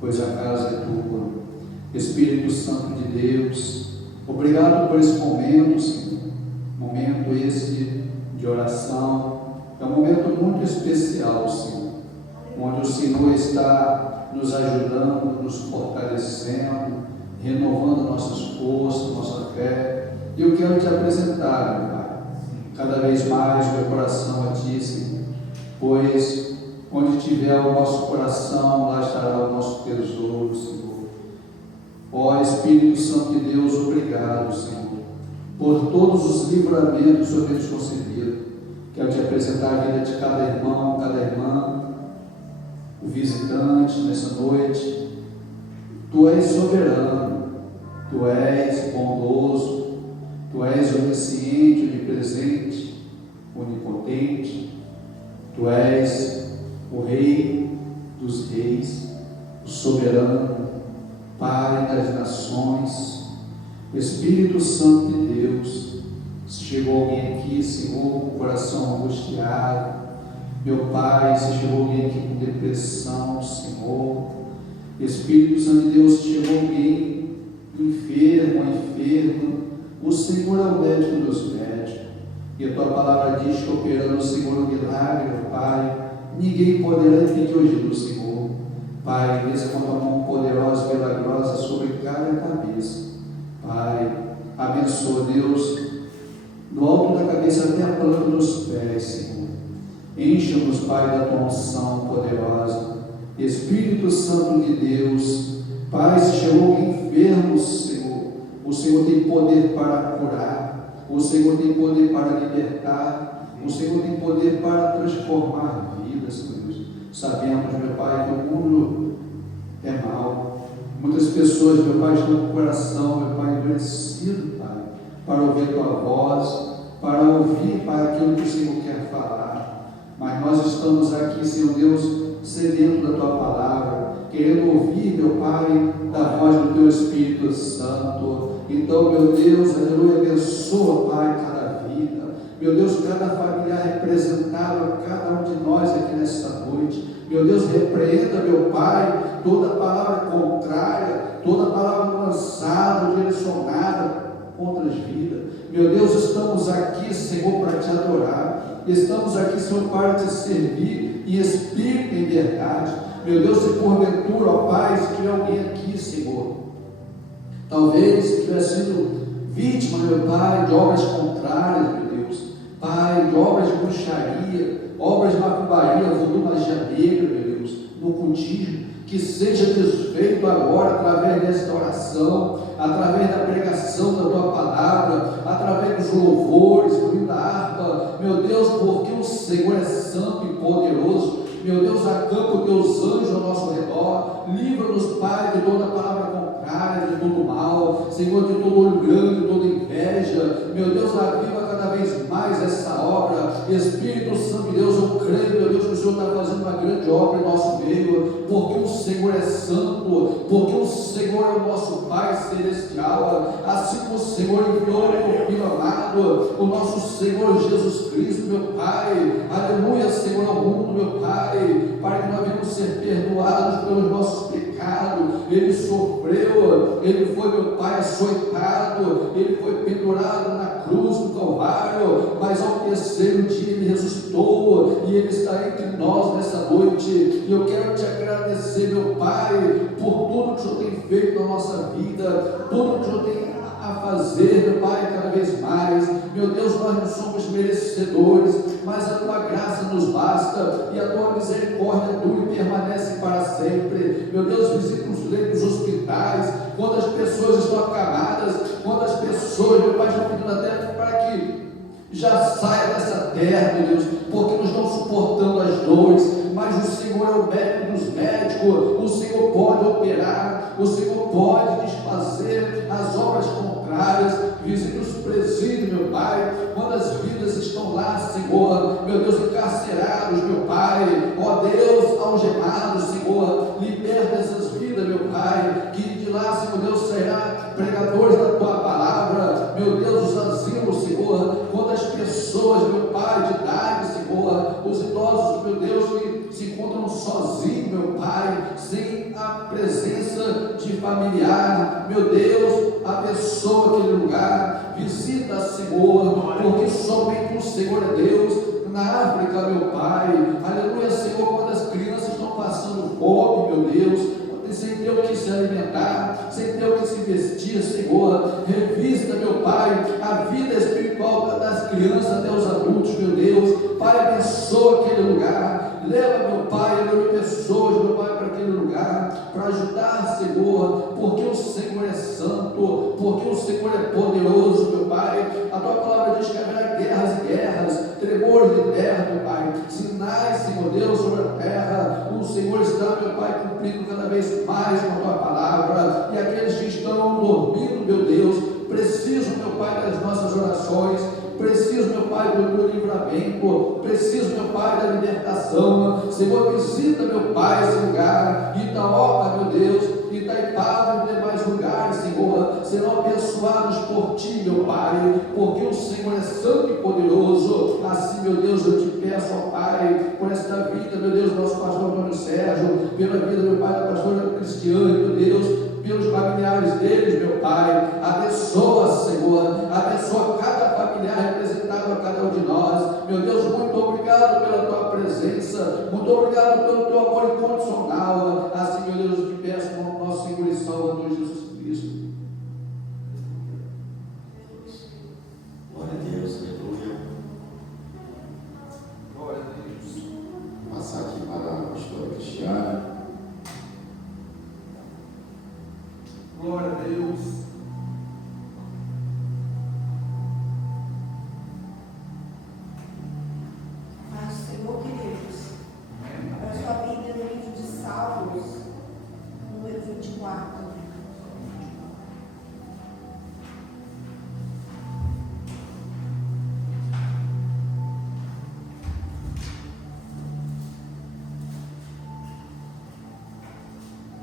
pois a casa é tua. Espírito Santo de Deus, obrigado por esse momento, Senhor. Momento esse de oração. É um momento muito especial, Senhor, onde o Senhor está nos ajudando, nos fortalecendo, renovando nossas forças, nossa fé. E eu quero te apresentar, meu Pai, cada vez mais meu coração a Ti, Senhor, pois onde tiver o nosso coração, lá estará o nosso tesouro, Senhor. Ó Espírito Santo de Deus, obrigado, Senhor, por todos os livramentos que o Senhor tem nos concedido. Quero te apresentar a vida de cada irmão, cada irmã, o visitante nessa noite. Tu és soberano, Tu és bondoso, Tu és onisciente, onipresente, onipotente. Tu és o Rei dos Reis, o soberano, Pai das nações. Espírito Santo de Deus, se chegou alguém aqui, Senhor, com o coração angustiado, meu Pai, se chegou alguém aqui com depressão, Senhor, Espírito Santo de Deus, se chegou alguém enfermo, o Senhor é o médico dos médicos, e a Tua palavra diz que operando o Senhor o milagre, meu Pai, ninguém poderá impedir hoje do Senhor. Pai, desça com a Tua mão poderosa e milagrosa sobre cada cabeça. Pai, abençoa, Deus, do alto da cabeça até a planta dos pés, Senhor. Encha-nos, Pai, da Tua unção poderosa. Espírito Santo de Deus, Pai, se chegou alguém enfermo, Senhor, o Senhor tem poder para curar, o Senhor tem poder para libertar, o Senhor tem poder para transformar vidas, Deus. Sabemos, meu Pai, que o mundo é mau. Muitas pessoas, meu Pai, estão com o coração, meu Pai, endurecido, Pai, para ouvir a Tua voz, para ouvir, Pai, aquilo que o Senhor quer falar. Mas nós estamos aqui, Senhor Deus, sedento da Tua palavra, querendo ouvir, meu Pai, da voz do Teu Espírito Santo. Então, meu Deus, aleluia, abençoa, Pai, cada vida. Meu Deus, cada familiar representado, cada um de nós aqui nesta noite. Meu Deus, repreenda, meu Pai, toda palavra contrária, toda palavra lançada, direcionada contra as vidas. Meu Deus, estamos aqui, Senhor, para Te adorar. Estamos aqui, Senhor, para Te servir em espírito e em verdade. Meu Deus, se porventura, ó Pai, se tiver alguém aqui, Senhor, talvez tiver sido vítima, meu Pai, de obras contrárias, meu Deus, Pai, de obras de bruxaria, obras de macumbaria, voodoo, magia negra, meu Deus, no cultismo, que seja desfeito agora através desta oração, através da pregação da Tua palavra, através dos louvores, do hino da harpa, meu Deus, porque o Senhor é santo e poderoso. Meu Deus, acampa os Teus anjos ao nosso redor, livra-nos, Pai, de toda palavra contrária, de todo mal, Senhor, de todo olho grande, de toda inveja. Meu Deus, aviva cada vez mais essa obra. Espírito Santo de Deus, eu creio, meu Deus, que o Senhor está fazendo uma grande obra em nosso meio, porque o Senhor é santo, porque o Senhor é o nosso Pai celestial, assim como o Senhor enviou o Filho amado, o nosso Senhor Jesus Cristo, meu Pai, aleluia, Senhor, ao mundo, meu Pai, para que nós venhamos ser perdoados pelos nossos pecados. Ele sofreu, Ele foi, meu Pai, açoitado, Ele foi pendurado na cruz do Calvário, mas ao terceiro dia Ele ressuscitou, e Ele está entre nós nessa noite. E eu quero Te agradecer, meu Pai, por tudo que o Senhor tem feito na nossa vida, tudo que o Senhor tem a fazer, meu Pai, cada vez mais. Meu Deus, nós não somos merecedores, mas a Tua graça nos basta, e a Tua misericórdia dura e permanece para sempre. Meu Deus, visita os leitos dos hospitais, quando as pessoas estão acamadas, quando as pessoas, meu Pai, estão pedindo até para que já saia dessa terra, meu Deus, porque não estão suportando as dores, mas o Senhor é o médico dos médicos, o Senhor pode operar, o Senhor pode desfazer as obras contrárias. Visita os presídios, meu Pai, quando as vidas estão lá, Senhor, meu Deus, encarcerados, meu Pai, ó Deus, algemados, Senhor, liberta essas vidas, meu Pai, que de lá, Senhor Deus, sairá pregadores da Tua palavra, meu Deus, os asilos, Senhor, quando as pessoas, meu Pai, de idade, Senhor, os idosos, meu Deus, que se encontram sozinhos, meu Pai, sem a presença de familiar, meu Deus, abençoa aquele lugar, visita, Senhor, porque somente o Senhor é Deus. Na África, meu Pai, aleluia, Senhor, quando as crianças estão passando fome, meu Deus, sem ter o que se alimentar, sem ter o que se vestir, Senhor, revista, meu Pai, a vida espiritual das crianças até os adultos, meu Deus. Pai, abençoa aquele lugar, leva, meu Pai, pessoas, meu Pai, para aquele lugar, para ajudar, Senhor, porque o Senhor é santo, porque o Senhor é poderoso, meu Pai. A tua palavra diz que haverá guerras e guerras, tremores de terra, meu Pai, sinais, Senhor Deus, sobre a terra. O Senhor está, meu Pai, cumprindo cada vez mais com a tua palavra, e aqueles que estão dormindo, meu Deus, precisam, meu Pai, das nossas orações, preciso, meu Pai, do livramento, preciso, meu Pai, da libertação. Senhor, visita, meu Pai, esse lugar, Itaoca, meu Deus, Itaipava e demais lugares, Senhor, serão abençoados por Ti, meu Pai, porque o Senhor é santo e poderoso. Assim, meu Deus, eu te peço, ó Pai, por esta vida, meu Deus, nosso pastor Antônio Sérgio, pela vida, meu Pai, da pastora Cristiane, meu Deus, pelos familiares deles, meu Pai, abençoa, Senhor, abençoa cada familiar representado a cada um de nós, meu Deus. Muito obrigado pela tua presença, muito obrigado pelo teu amor incondicional. Assim, meu Deus, eu te peço no nosso Senhor e Salvador Jesus Cristo. Glória a Deus, aleluia. Glória a Deus. Vou passar aqui para a pastora Cristiane. Glória a Deus. Mas, Senhor, queridos, para sua Bíblia no livro de Salmos, número 24.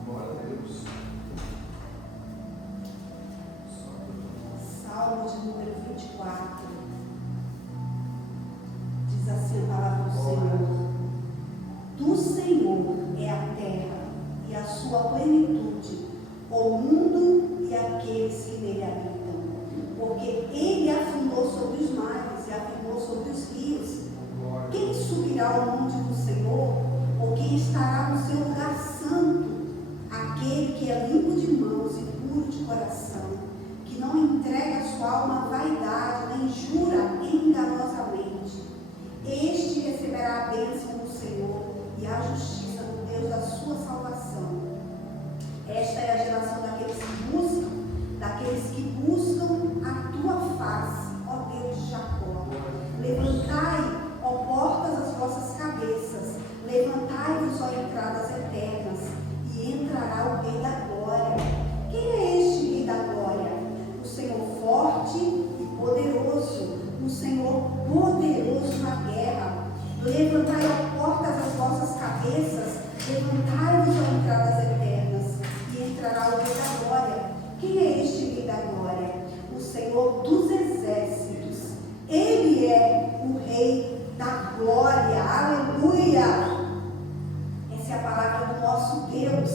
Glória a Deus. Salmo de número 24. Diz assim a palavra do Senhor: do Senhor é a terra e a sua plenitude, o mundo e aqueles que nele habitam. Porque ele afundou sobre os mares e afirmou sobre os rios. Quem subirá ao monte do Senhor? Ou quem estará no seu lugar santo? Aquele que é limpo de mãos e puro de coração, que não entrega a sua alma à vaidade, nem jura enganosamente. Este receberá a bênção do Senhor e a justiça do Deus da sua salvação. Esta é a geração daqueles que buscam a tua face, ó Deus de Jacó. Levantai, ó portas, as vossas cabeças, levantai-vos, ó entradas eternas, e entrará o Rei da Glória. Quem é este Rei da Glória? O Senhor forte e poderoso, o Senhor poderoso na guerra. Levantai, ó portas, as vossas cabeças, levantai-vos, ó entradas eternas, e entrará o Rei da Glória. Quem é este Rei da Glória? O Senhor dos exércitos. Ele é o Rei da Glória. Aleluia! Essa é a palavra do nosso Deus.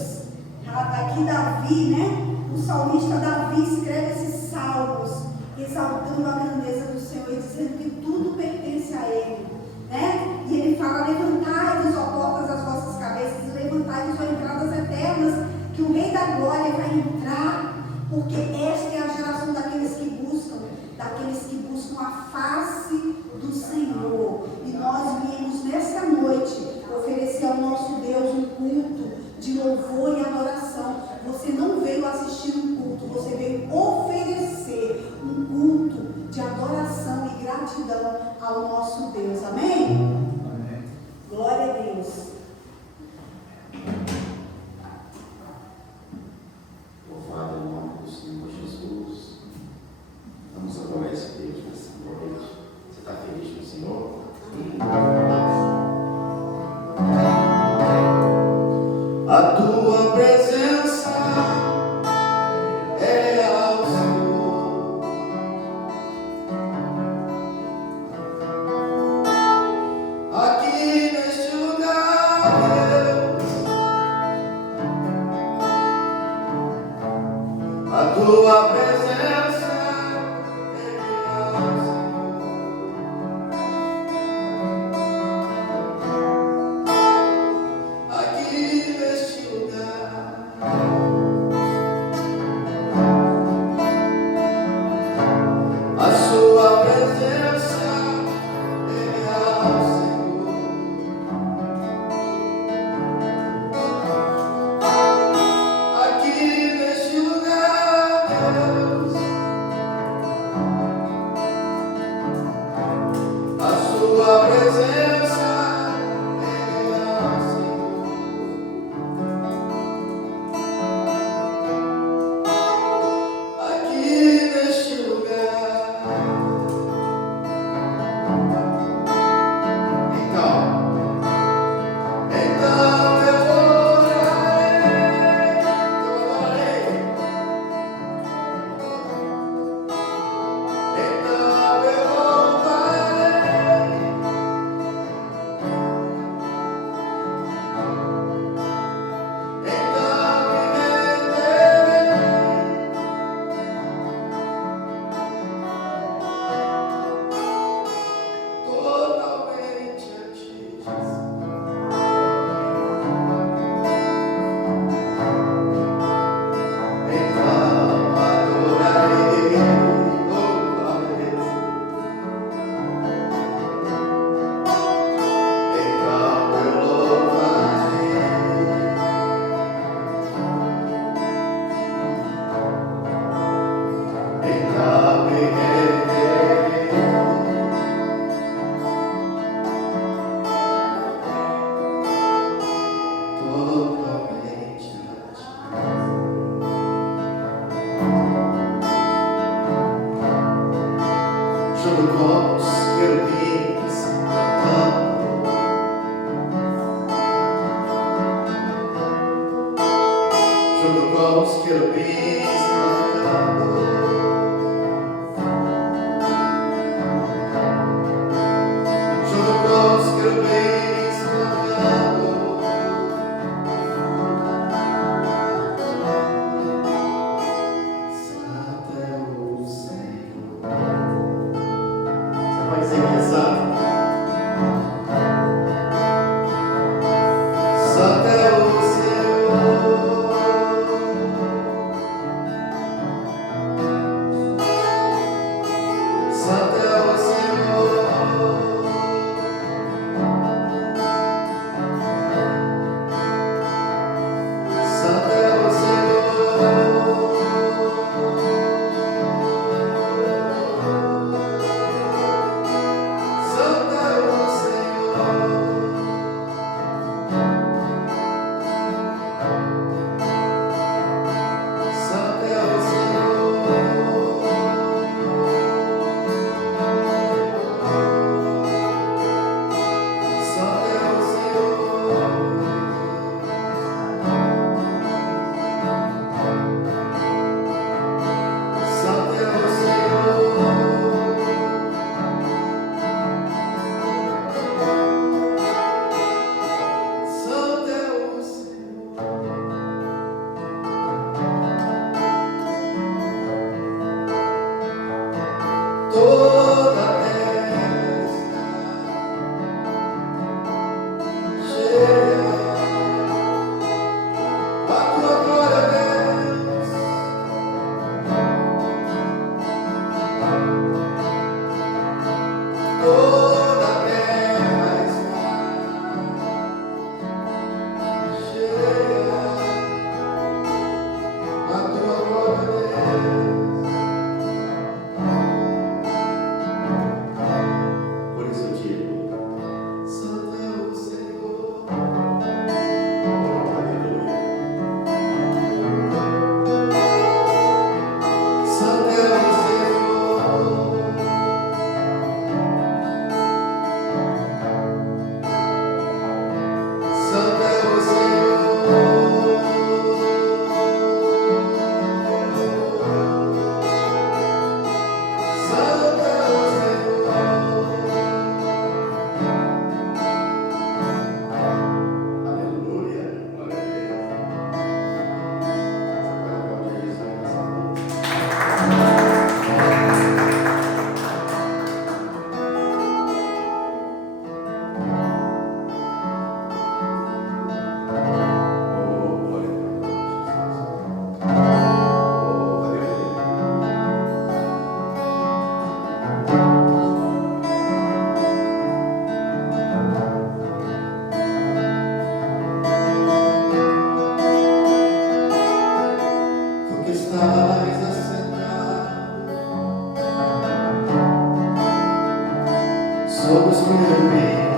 Daqui Davi, né? O salmista Davi escreve esses salmos, exaltando a grandeza do Senhor e dizendo que tudo pertence a Ele, né? E ele fala: levantai-vos, ó portas, as vossas cabeças, e levantai-vos, ó entradas eternas, que o Rei da Glória vai entrar, porque esta é a geração daqueles que buscam a face do Senhor. E nós viemos nesta noite oferecer ao nosso Deus um culto de louvor e adoração. Você não veio assistir um culto, você veio oferecer um culto de adoração e gratidão ao nosso Deus. Amém? Amém. Glória a Deus. Louvado em nome do Senhor Jesus. Vamos adorar esse Deus nessa noite. Você está feliz com o Senhor? A tua presença é ao Senhor. a tua presença aqui neste lugar. A sua presença é real, Senhor. Aqui neste lugar, Deus. A sua presença é real, Senhor. Aqui neste lugar. Então eu orarei, então eu louvarei, então me renderei totalmente a ti, Jesus. Então adorarei, louvarei. Então eu louvarei. Então me renderei totalmente a ti. Junto com os querubins cantando, junto com os querubins cantando, junto com os querubins cantando, Santo é o Senhor. Você pode dizer que é santo? Santo é o Senhor. Santo é o Senhor. Santo é o Senhor. Santo é o Senhor. Santo é o Senhor. Santo é o Senhor. Santo é o Senhor. Santo é o Senhor. Toda a terra está cheia da tua glória, Deus. Toda a terra está cheia da tua glória, Deus. estás assentado sobre os querubins.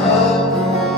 Santo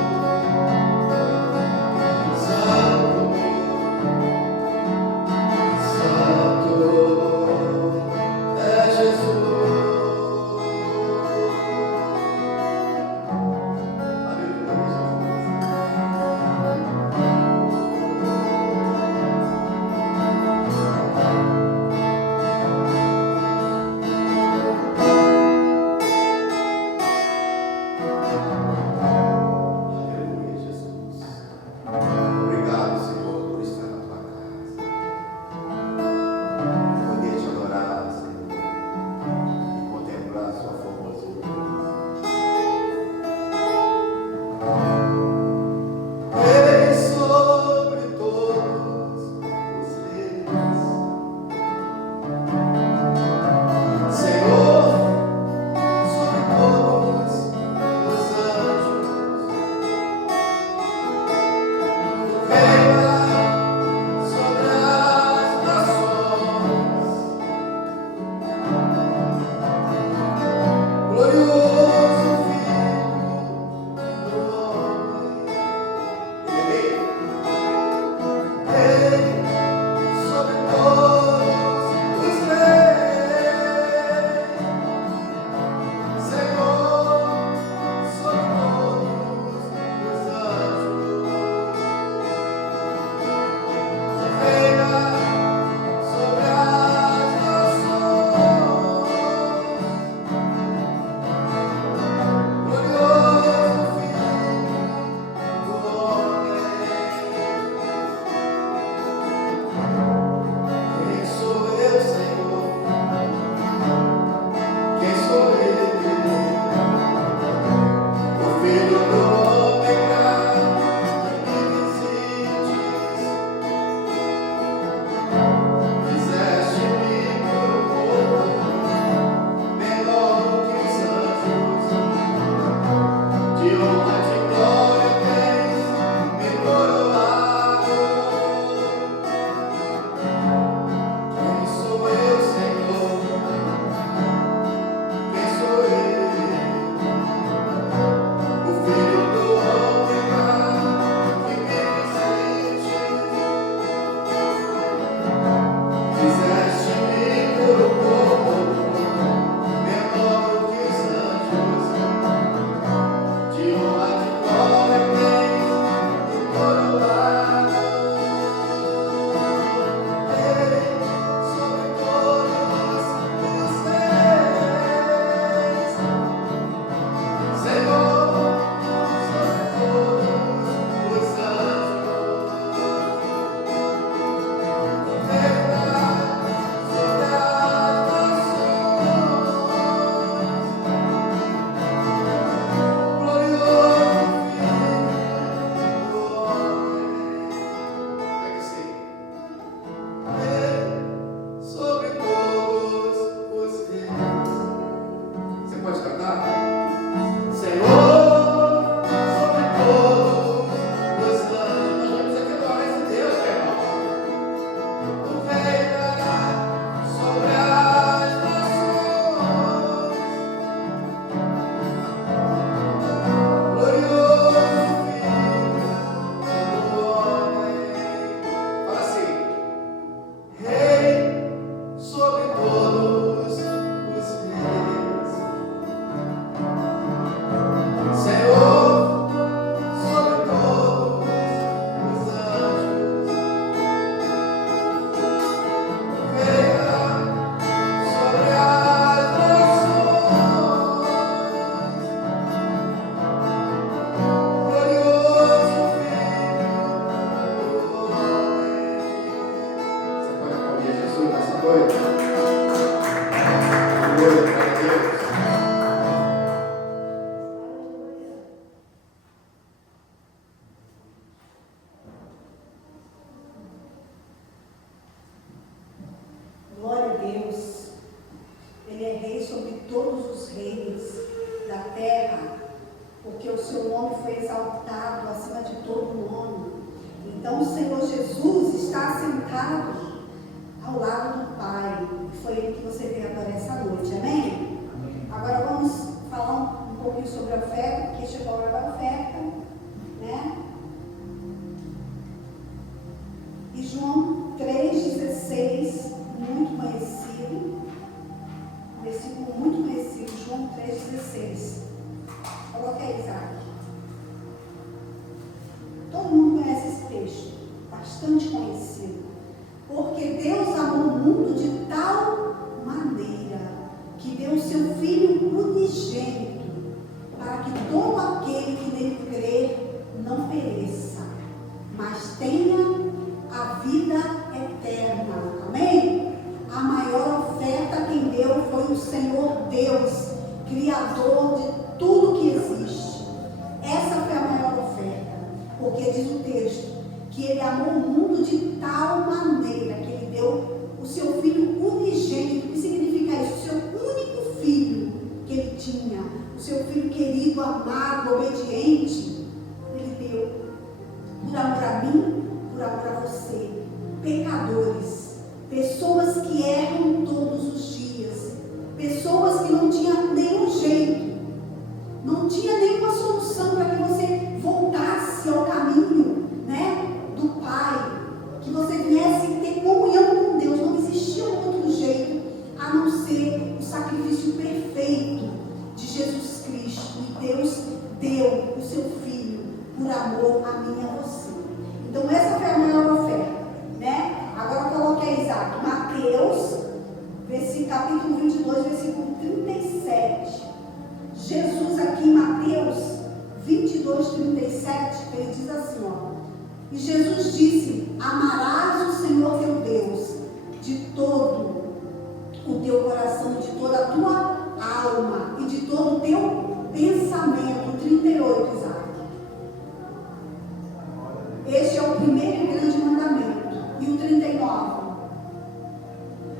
porque o seu nome foi exaltado acima de todo nome. Então o Senhor Jesus está sentado ao lado do Pai. Foi ele que você vê agora essa noite, amém? Agora vamos falar um pouquinho sobre a oferta, porque chegou a hora da oferta, né? E João 3,16, muito conhecido, versículo muito conhecido, João 3,16. Coloque aí, Isaac. Todo mundo conhece esse texto, bastante conhecido. Porque Deus amou o mundo de tal maneira que deu o seu Filho unigênito, para que todo aquele que nele crer não pereça, mas tenha a vida eterna. Amém? A maior oferta quem deu foi o Senhor Deus, Criador de tudo que existe. Essa foi a maior oferta, porque diz o texto que ele amou o mundo de tal maneira que ele deu o seu Filho unigênito. O que significa isso? O seu único filho que ele tinha, o seu filho querido, amado, obediente, ele deu por amor a mim, por amor a você, pecadores, pessoas que erram todos os dias, pessoas que não tinham nenhum jeito, não tinha nenhuma solução para que você voltasse ao caminho, né, do Pai, que você viesse ter comunhão com Deus. Não existia outro jeito a não ser o sacrifício perfeito de Jesus Cristo. E Deus deu o seu Filho por amor a mim e a você. Então essa foi a maior oferta, né? Agora coloque aí, Isaac, Mateus, capítulo 22, versículo 37. Jesus aqui em Mateus 22, 37, ele diz assim, ó. E Jesus disse: amarás o Senhor teu Deus de todo o teu coração, de toda a tua alma e de todo o teu pensamento. 38, Isaac. Este é o primeiro e grande mandamento. E o 39.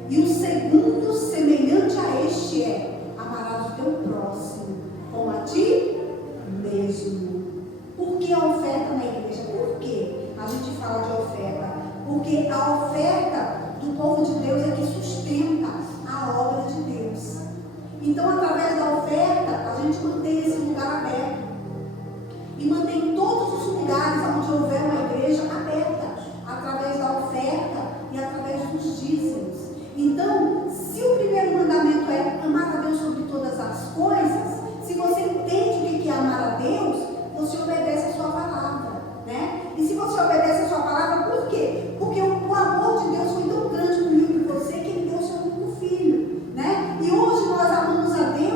E o segundo, semelhante a este, é: amarás o teu próximo como a ti mesmo. Por que a oferta na igreja? Por que a gente fala de oferta? Porque a oferta do povo de Deus é que sustenta a obra de Deus. Então, através da oferta, a gente mantém esse lugar aberto. E mantém todos os lugares onde houver uma igreja aberta, através da oferta e através dos dízimos. Então, se o primeiro mandamento é amar a Deus sobre todas as coisas, se você entende o que é amar a Deus, você obedece a sua palavra, né? E se você obedece a sua palavra, por quê? Porque o amor de Deus foi tão grande comigo e com você que ele deu o seu único filho, né? E hoje nós amamos a Deus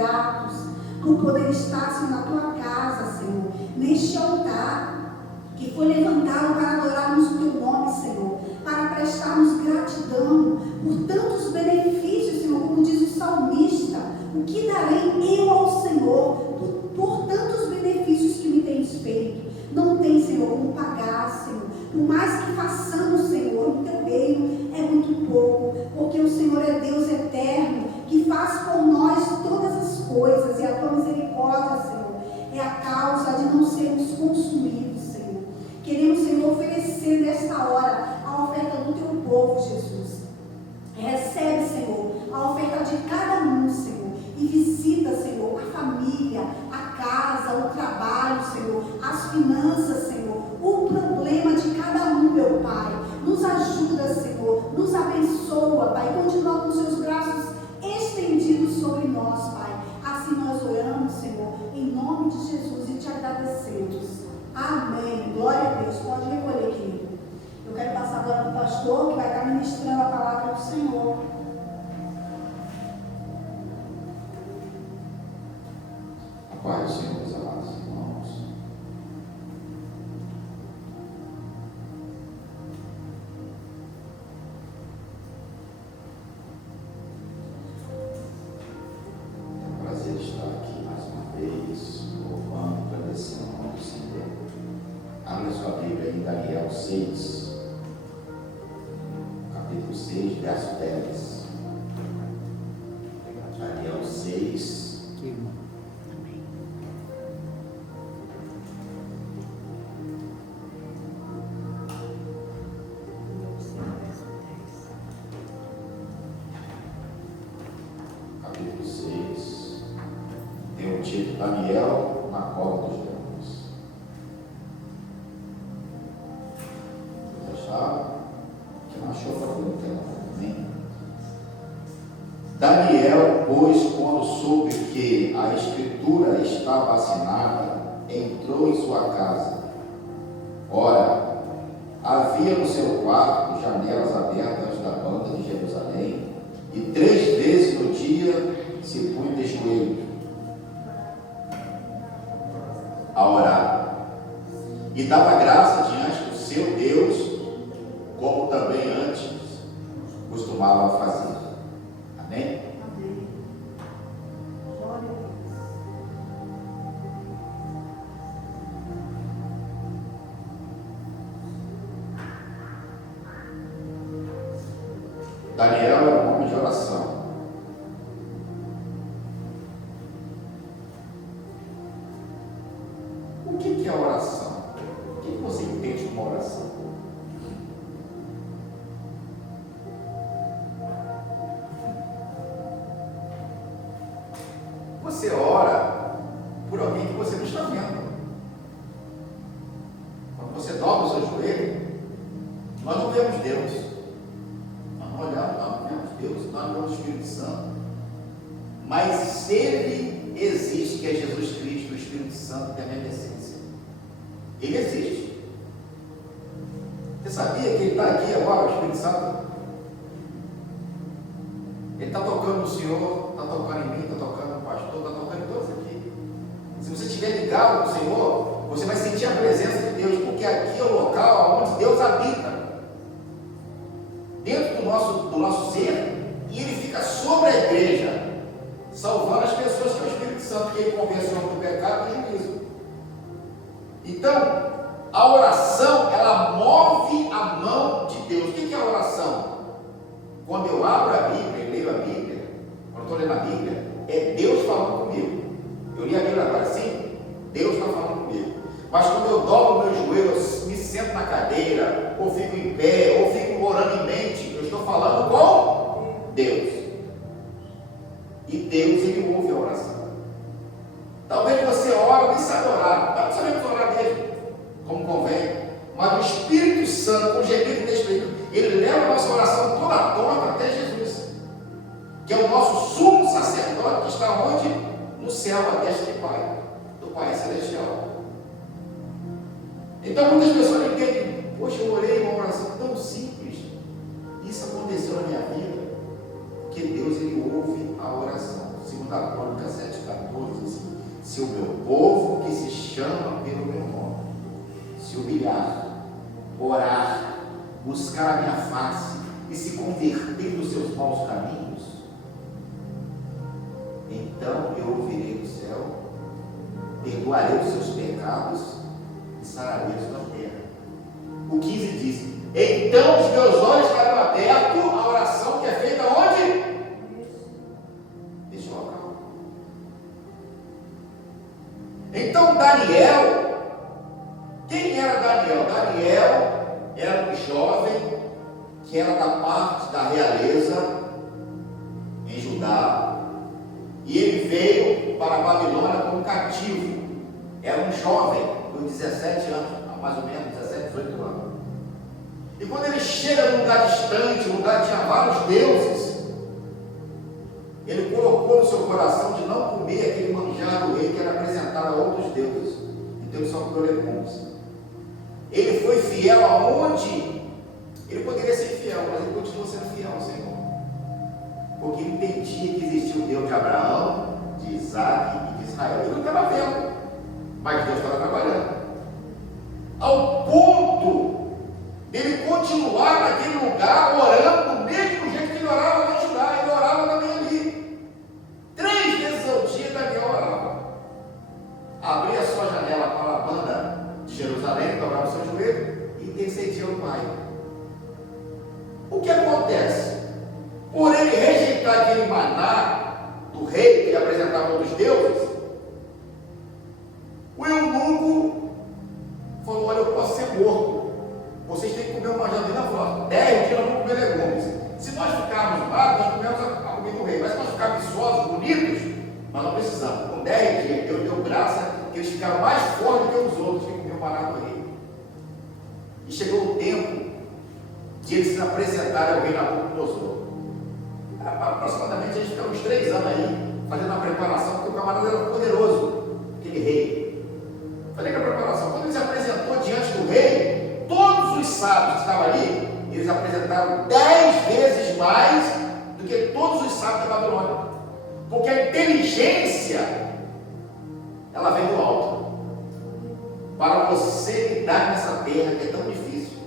gratos por poder estar, Senhor, na tua casa, Senhor, neste altar que foi levantado para adorarmos o teu nome, Senhor, para prestarmos gratidão por tantos benefícios, Senhor, como diz o salmista: o que darei eu ao Senhor por tantos benefícios que me tens feito? Não tem, Senhor, como pagar, Senhor. Por mais que façamos, Senhor, no teu reino, é muito pouco, porque o Senhor é Deus eterno, que faz por nós todas as coisas, e a tua misericórdia, Senhor, é a causa de não sermos consumidos, Senhor. Queremos, Senhor, oferecer nesta hora a oferta do teu povo, Jesus. Recebe, Senhor, a oferta de cada um, Senhor, e visita, Senhor, a família, a casa, o trabalho, Senhor, as finanças, Senhor, o problema de cada um, meu Pai. Nos ajuda, Senhor, nos abençoa, Pai, continua com seus braços estendidos sobre nós, Pai. Assim nós oramos, Senhor, em nome de Jesus, e te agradecemos. Amém. Glória a Deus. Pode recolher, querido. Eu quero passar agora para o pastor, que vai estar ministrando a palavra do Senhor. A paz do Senhor, meus amados irmãos. É um prazer estar aqui mais uma vez, louvando, agradecendo o nome do Senhor. Abra sua Bíblia em Daniel 6, capítulo 6, verso 10. Daniel 6. Capítulo 6, tem o título Daniel na cova dos leões. Vou deixar, quem não achou, para o tema também. Daniel, pois, quando soube que a escritura estava assinada, entrou em sua casa. Ora, havia no seu quarto janelas abertas da banda de Jerusalém, e 3 vezes no dia se punha de joelhos a orar, e dava graça diante do seu Deus, como também antes costumava fazer. Amém? Amém. Glória a Deus. Daniel era um homem de oração. O que é oração? O que você entende como oração? Você ora por alguém que você não está vendo. Quando você dobra o seu joelho, nós não vemos Deus. Nós não olhamos, nós não vemos Deus, nós não vemos o Espírito Santo. Mas Ele existe, que é Jesus Cristo, o Espírito Santo, que é a minha essência. Ele existe. Você sabia que Ele está aqui agora, o Espírito Santo? Ele está tocando no Senhor, está tocando em mim, está tocando no pastor, está tocando em todos aqui. Se você estiver ligado com o Senhor, você vai sentir a presença de Deus, porque aqui é o local onde Deus habita. Dentro do nosso ser, e Ele fica sobre a igreja, salvando as pessoas, que é o Espírito Santo, que Ele convence o homem do pecado e do juízo. Então, a oração, ela move a mão de Deus. O que é a oração? Quando eu abro a Bíblia e leio a Bíblia, quando eu estou lendo a Bíblia, é Deus falando comigo. Eu li a Bíblia agora, sim, Deus está falando comigo. Mas quando eu dobro o meu joelho, eu me sento na cadeira, ou fico em pé, ou fico orando em mente, eu estou falando com Deus. E Deus, Ele ouve a oração. Talvez você ora, nem sabe orar, não sabemos orar mesmo, como convém. Mas o Espírito Santo, com gemido despeito, Ele leva a nossa oração toda torta até Jesus, que é o nosso sumo sacerdote, que está onde? No céu, à destra do Pai Celestial. Então muitas pessoas entendem, poxa, eu orei uma oração tão simples, isso aconteceu na minha vida, porque Deus, Ele ouve a oração. 2 Crônicas 7:9. 14, assim: se o meu povo que se chama pelo meu nome se humilhar, orar, buscar a minha face e se converter dos seus maus caminhos, então eu ouvirei do céu, perdoarei os seus pecados e sararei a sua terra. O 15 diz: então os meus olhos estarão abertos à oração que é feita onde? Neste local. Então Daniel, quem era Daniel? Daniel era um jovem que era da parte da realeza em Judá, e ele veio para a Babilônia como cativo. Era um jovem, com 17 anos, mais ou menos 17, 18 anos. E quando ele chega num lugar distante, um lugar que tinha vários deuses, ele colocou no seu coração de não comer aquele manjar do rei que era apresentado a outros deuses. Então ele só comeu legumes. Ele foi fiel aonde ele poderia ser fiel, mas ele continua sendo fiel ao Senhor, porque ele entendia que existia o Deus de Abraão, de Isaac e de Israel. Ele não estava vendo, mas Deus estava trabalhando, ao ponto dele continuar naquele lugar orando do mesmo jeito que ele orava lá em Judá. Ele orava também ali. 3 vezes ao dia Daniel orava. Abria a sua janela para a banda de Jerusalém, dobrava o seu joelho e intercedia ao Pai. O que acontece? Por ele rejeitar aquele maná do rei que ele apresentava a outros deuses, o eunuco falou: olha, eu posso ser morto, vocês têm que comer uma janela fora. 10 dias nós vamos comer legumes. Se nós ficarmos lá, nós comemos a comida do rei. Mas se nós ficarmos viçosos, bonitos, nós não precisamos. Com 10 dias, Deus deu graça que eles ficaram mais fortes do que os outros que comiam o maná do rei. E chegou o tempo de eles se apresentarem ao rei Nabucodonosor. Aproximadamente a gente ficou uns 3 anos aí fazendo a preparação, porque o camarada era poderoso, aquele rei. Falei que a preparação, quando ele se apresentou diante do rei, todos os sábios que estavam ali, eles apresentaram 10 vezes mais do que todos os sábios da Babilônia, porque a inteligência ela vem do alto para você lidar nessa terra que é tão difícil.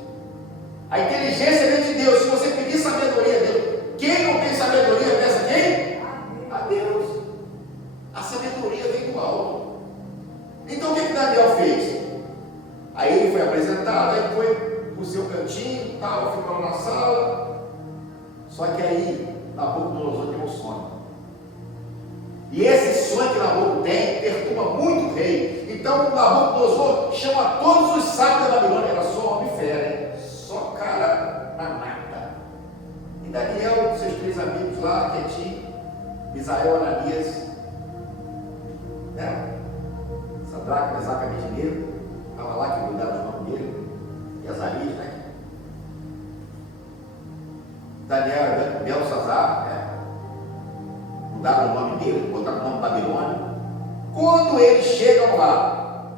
A inteligência vem de Deus. Se você pedir sabedoria a Deus, quem não tem sabedoria peça quem? A Deus. A sabedoria vem do alto. Então o que Daniel fez? Aí ele foi apresentado, aí foi para o seu cantinho, tal, ficou na sala. Só que aí Nabucodonosor tem um sonho. E esse sonho que Nabucodonosor tem perturba muito o rei. Então Nabucodonosor chama todos os sábios da Babilônia. Era só homem fera, hein? Só cara na mata. E Daniel, seus 3 amigos lá, quietinho, Misael, Ananias, né? Sadraque, Mesaque, Abednego, estava lá que mudaram os nomes dele, e Azarias, né? Daniel, Belsazar, né? Mudaram o nome dele, botaram o nome Babilônia. Quando eles chegam lá,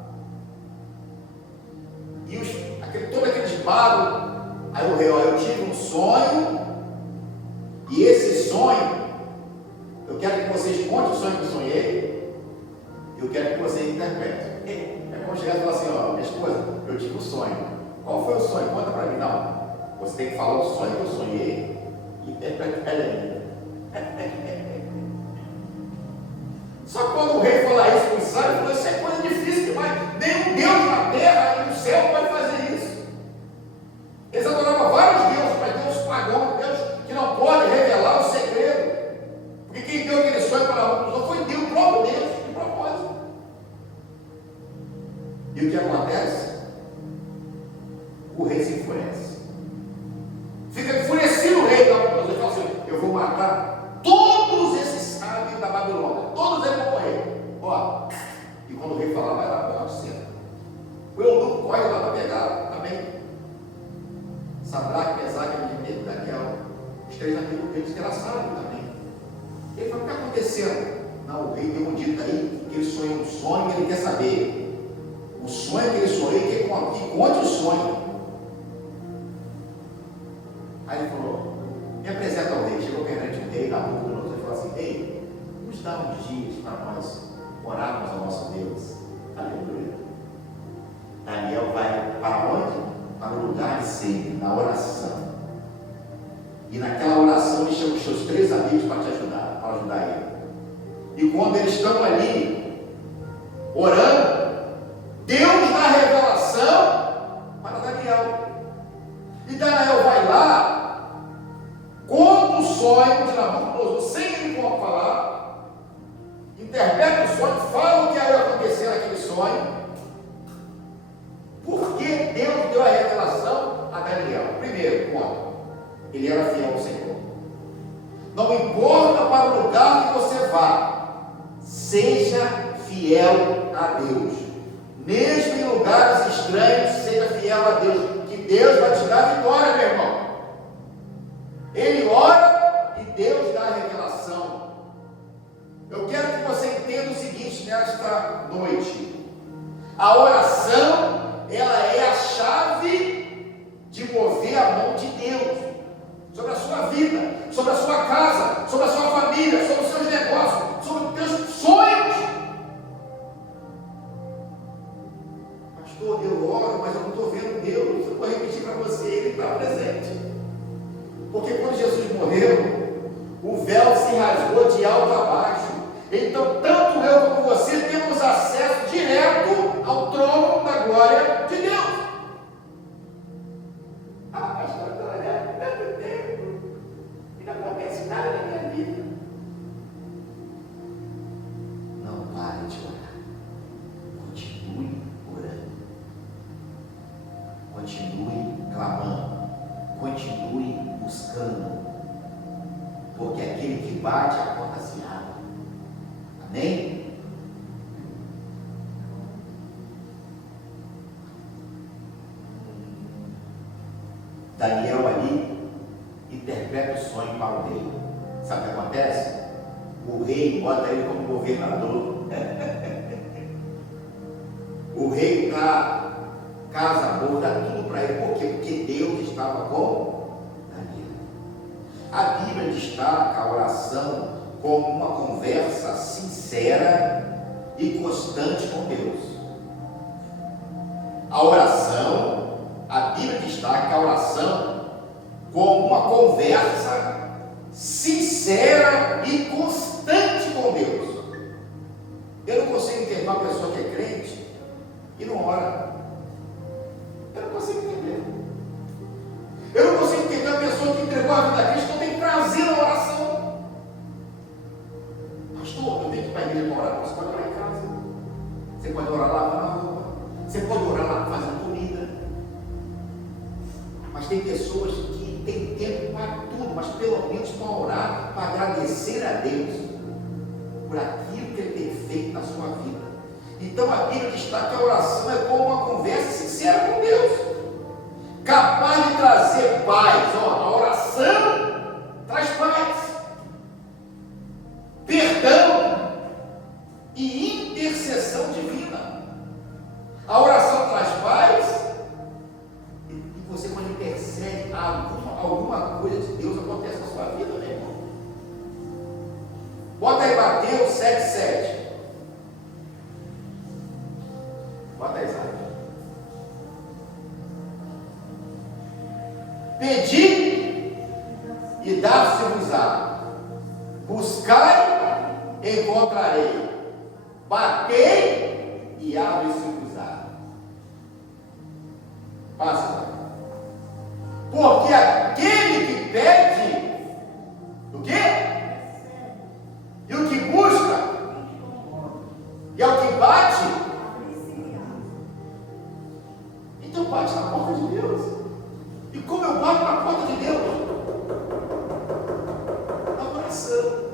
e todos aqueles magos, aí o rei: ó, eu tive um sonho, e esse sonho, eu quero que vocês contem o sonho que eu sonhei, eu quero que vocês interpretem. É como chegar e falar assim: ó, minha esposa, eu tive um sonho. Qual foi o sonho? Conta para mim. Não, você tem que falar o sonho que eu sonhei e interpretar ele. Só que quando o rei fala isso com Israel, ele falou: isso é coisa difícil demais. Nenhum Deus na terra e no céu pode fazer isso. Eles adoravam vários deuses, mas Deus pagão, Deus que não pode revelar o segredo. Porque quem deu aquele sonho para Nabucodonosor foi Deus, o próprio Deus, de propósito. E o que acontece? O rei se enfurece. Fica enfurecido o rei Nabucodonosor e fala assim: eu vou matar todos esses sábios da Babilônia, todos eles vão morrer. Ó, e quando o rei falar, vai lá no centro. O eunuco corre lá para pegar também Sadraque, Mesaque, Abednego, Daniel, os 3 amigos deles que era sábio também. Ele falou: o que está acontecendo? Não, o rei deu um dito aí que ele sonhou um sonho e ele quer saber. O sonho que ele sonhou, que conte o sonho. Aí ele falou: me apresenta ao rei. Chegou perante o rei Nabucodonosor e falou assim: rei, nos dá uns dias para nós orarmos ao nosso Deus. Aleluia. Daniel vai para onde? Para o lugar de sempre, na oração. E naquela oração ele chama os seus 3 amigos para te ajudar, para ajudar ele. E quando eles estão ali, orando, Deus dá revelação para Daniel. E Daniel vai lá, conta o sonho de Nabucodonosor, sem ele falar, interpreta o sonho, fala o que ia acontecer naquele sonho, porque Deus deu a revelação a Daniel. Primeiro ponto, ele era fiel ao Senhor. Não importa para o lugar que você vá, seja fiel a Deus. Mesmo em lugares estranhos, seja fiel a Deus, que Deus vai te dar a vitória, meu irmão. Ele ora e Deus dá a revelação. Eu quero que você entenda o seguinte nesta noite: a oração, ela é a chave de mover a mão de Deus sobre a sua vida, sobre a sua casa, sobre a sua família, sobre os seus negócios, sobre os teus sonhos. Pastor, eu oro, mas eu não estou vendo Deus. Eu vou repetir para você, Ele está presente. Porque quando Jesus morreu, o véu se rasgou de alto a baixo. Então, tanto eu como você temos acesso direto ao trono da glória de Deus. Ah, pastor, estou olhando tanto tempo e não acontece nada na minha vida. Não pare de orar. Continue orando. Continue clamando. Continue buscando. Porque aquele que bate, a porta se abre. Amém? Daniel ali interpreta o sonho para o rei. Sabe o que acontece? O rei bota ele como governador. O rei dá casa boa, dá tudo para ele. Por quê? Porque Deus estava com Daniel. A Bíblia destaca a oração como uma conversa sincera e constante com Deus. A oração, a Bíblia destaca a oração como uma conversa sincera e constante com Deus. Eu não consigo entender uma pessoa que é crente e não ora. Eu não consigo entender. Eu não consigo entender uma pessoa que entregou a vida a Cristo e não tem prazer na oração. Pastor, eu tenho que ir para a igreja para orar. Você pode orar em casa. Você pode orar lavando a roupa. Você pode orar lá fazendo comida. Mas tem pessoas que têm tempo para tudo, mas pelo menos para orar, para agradecer a Deus por aquilo que Ele tem feito na sua vida. Então a Bíblia destaca que a oração é como uma conversa sincera com Deus, capaz de trazer paz. A oração traz paz, perdão e intercessão divina. A oração traz paz, e você, quando intercede, alguma coisa de Deus acontece na sua vida, meu irmão. Bota aí Mateus 7,7. Bota aí, sabe? Pedi e dar-se-vos-á. Buscai, encontrarei. Batei e abre-se-vos-á. Passa. Porque aquele que pede, o quê? E o que busca, e ao que bate, então bate na porta de Deus. E como eu bato na porta de Deus? Na oração,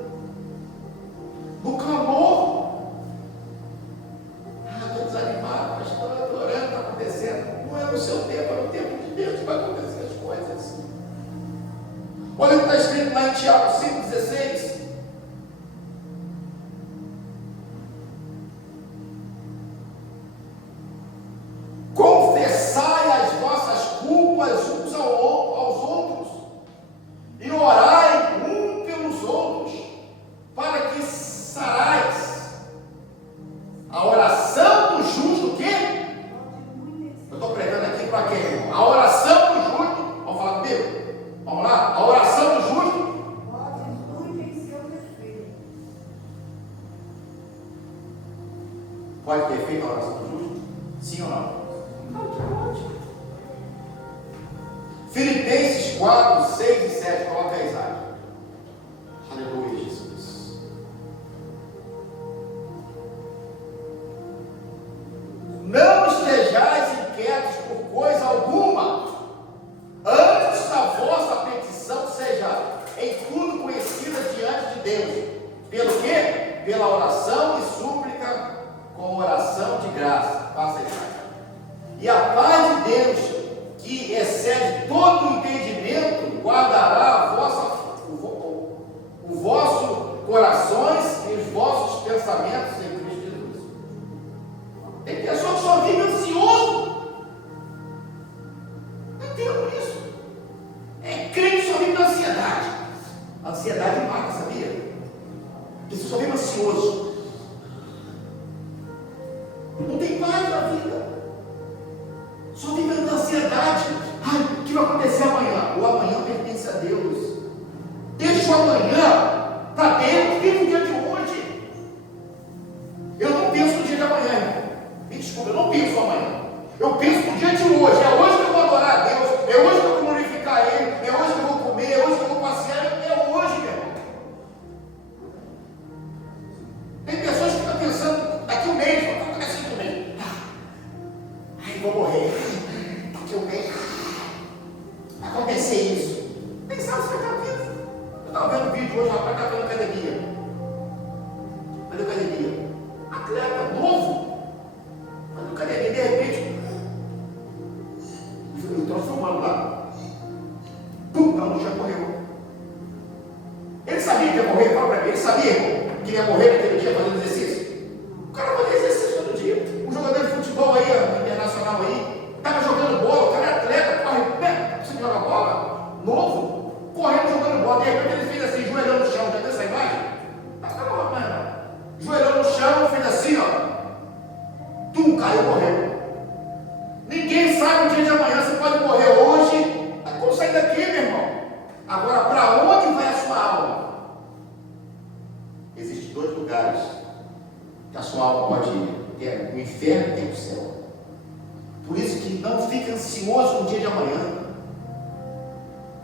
no clamor. Estou desanimado, pastor, estou orando, está acontecendo. Não é no seu tempo, é no tempo de Deus que vai acontecer as coisas. Olha o que está escrito lá em Tiago 5,16. Confessai as vossas culpas uns aos outros e orai um pelos outros para que sarais. Pode ter feito a oração do justo? Sim ou não? Não, pode. Filipenses 4, 6 e 7, coloca aí, Isaac. Aleluia, Jesus. Não estejais inquietos por coisa alguma, antes a vossa petição seja em tudo conhecida diante de Deus. Pelo quê? Pela oração e súplica, com oração de graça. Passa aí. E a paz de Deus, que excede todo o entendimento, guardará os vossos corações e os vossos pensamentos em Cristo Jesus. Tem pessoa que só vive ansioso. Não entendo isso. É crente que só vive na ansiedade. A ansiedade mata, sabia? Porque você só vive ansioso. Não tem paz na vida. Só vive na ansiedade. Ai, o que vai acontecer amanhã? O amanhã pertence a Deus. Deixa o amanhã para Deus. Vive o dia de hoje. Eu não penso no dia de amanhã, irmão. Me desculpa, eu não penso no amanhã. Eu penso no dia de hoje. É hoje que eu vou adorar a Deus. É hoje que eu vou glorificar Ele. É hoje que eu vou comer. É hoje que eu vou passear. É hoje, meu irmão. Tem pessoas que estão pensando daqui um mês. Vai acontecer daqui um mês. Ai, vou morrer. Daqui um mês. Vai acontecer isso. Nem sabe se vai estar vivo. Eu estava vendo um vídeo hoje, o rapaz estava fazendo academia. Fazendo academia. Atleta novo. Fazendo academia, de repente. Ele transformando lá. Pum, não, já morreu. Ele sabia que ia morrer, fala pra mim. Ele sabia, irmão, que ia morrer naquele dia fazendo exercício. O cara fazia exercício todo dia. Um jogador de futebol aí, internacional aí, estava jogando bola, o cara é atleta, corre, né? Você joga bola, novo, correndo, jogando bola. De repente ele fez assim, joelhão no chão, já viu essa imagem? Joelhão no chão, fez assim, ó. Tum, caiu, morreu. Ninguém sabe o dia de amanhã, você pode morrer hoje. Como sair daqui, meu irmão? Agora, para onde vai a sua alma? Existem dois lugares que a sua alma pode ir, que é o inferno e tem o céu. Por isso que não fique ansioso no dia de amanhã.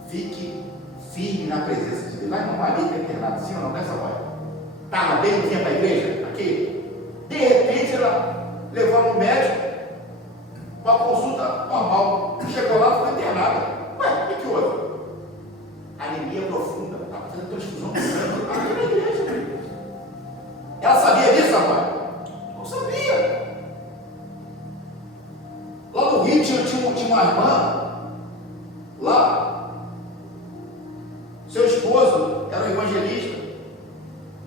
Fique firme na presença de Deus. Vai numa ali internada, sim ou não? Nessa hora. Estava bem, vinha para a igreja? Aqui. De repente ela levou no médico para consulta normal. Chegou lá e ficou internada. Ué, o que houve? Anemia profunda. Estava fazendo transfusão de sangue aqui na igreja. Ela sabia disso, rapaz? Não sabia. Lá no Rio tinha uma irmã. Lá. Seu esposo era um evangelista.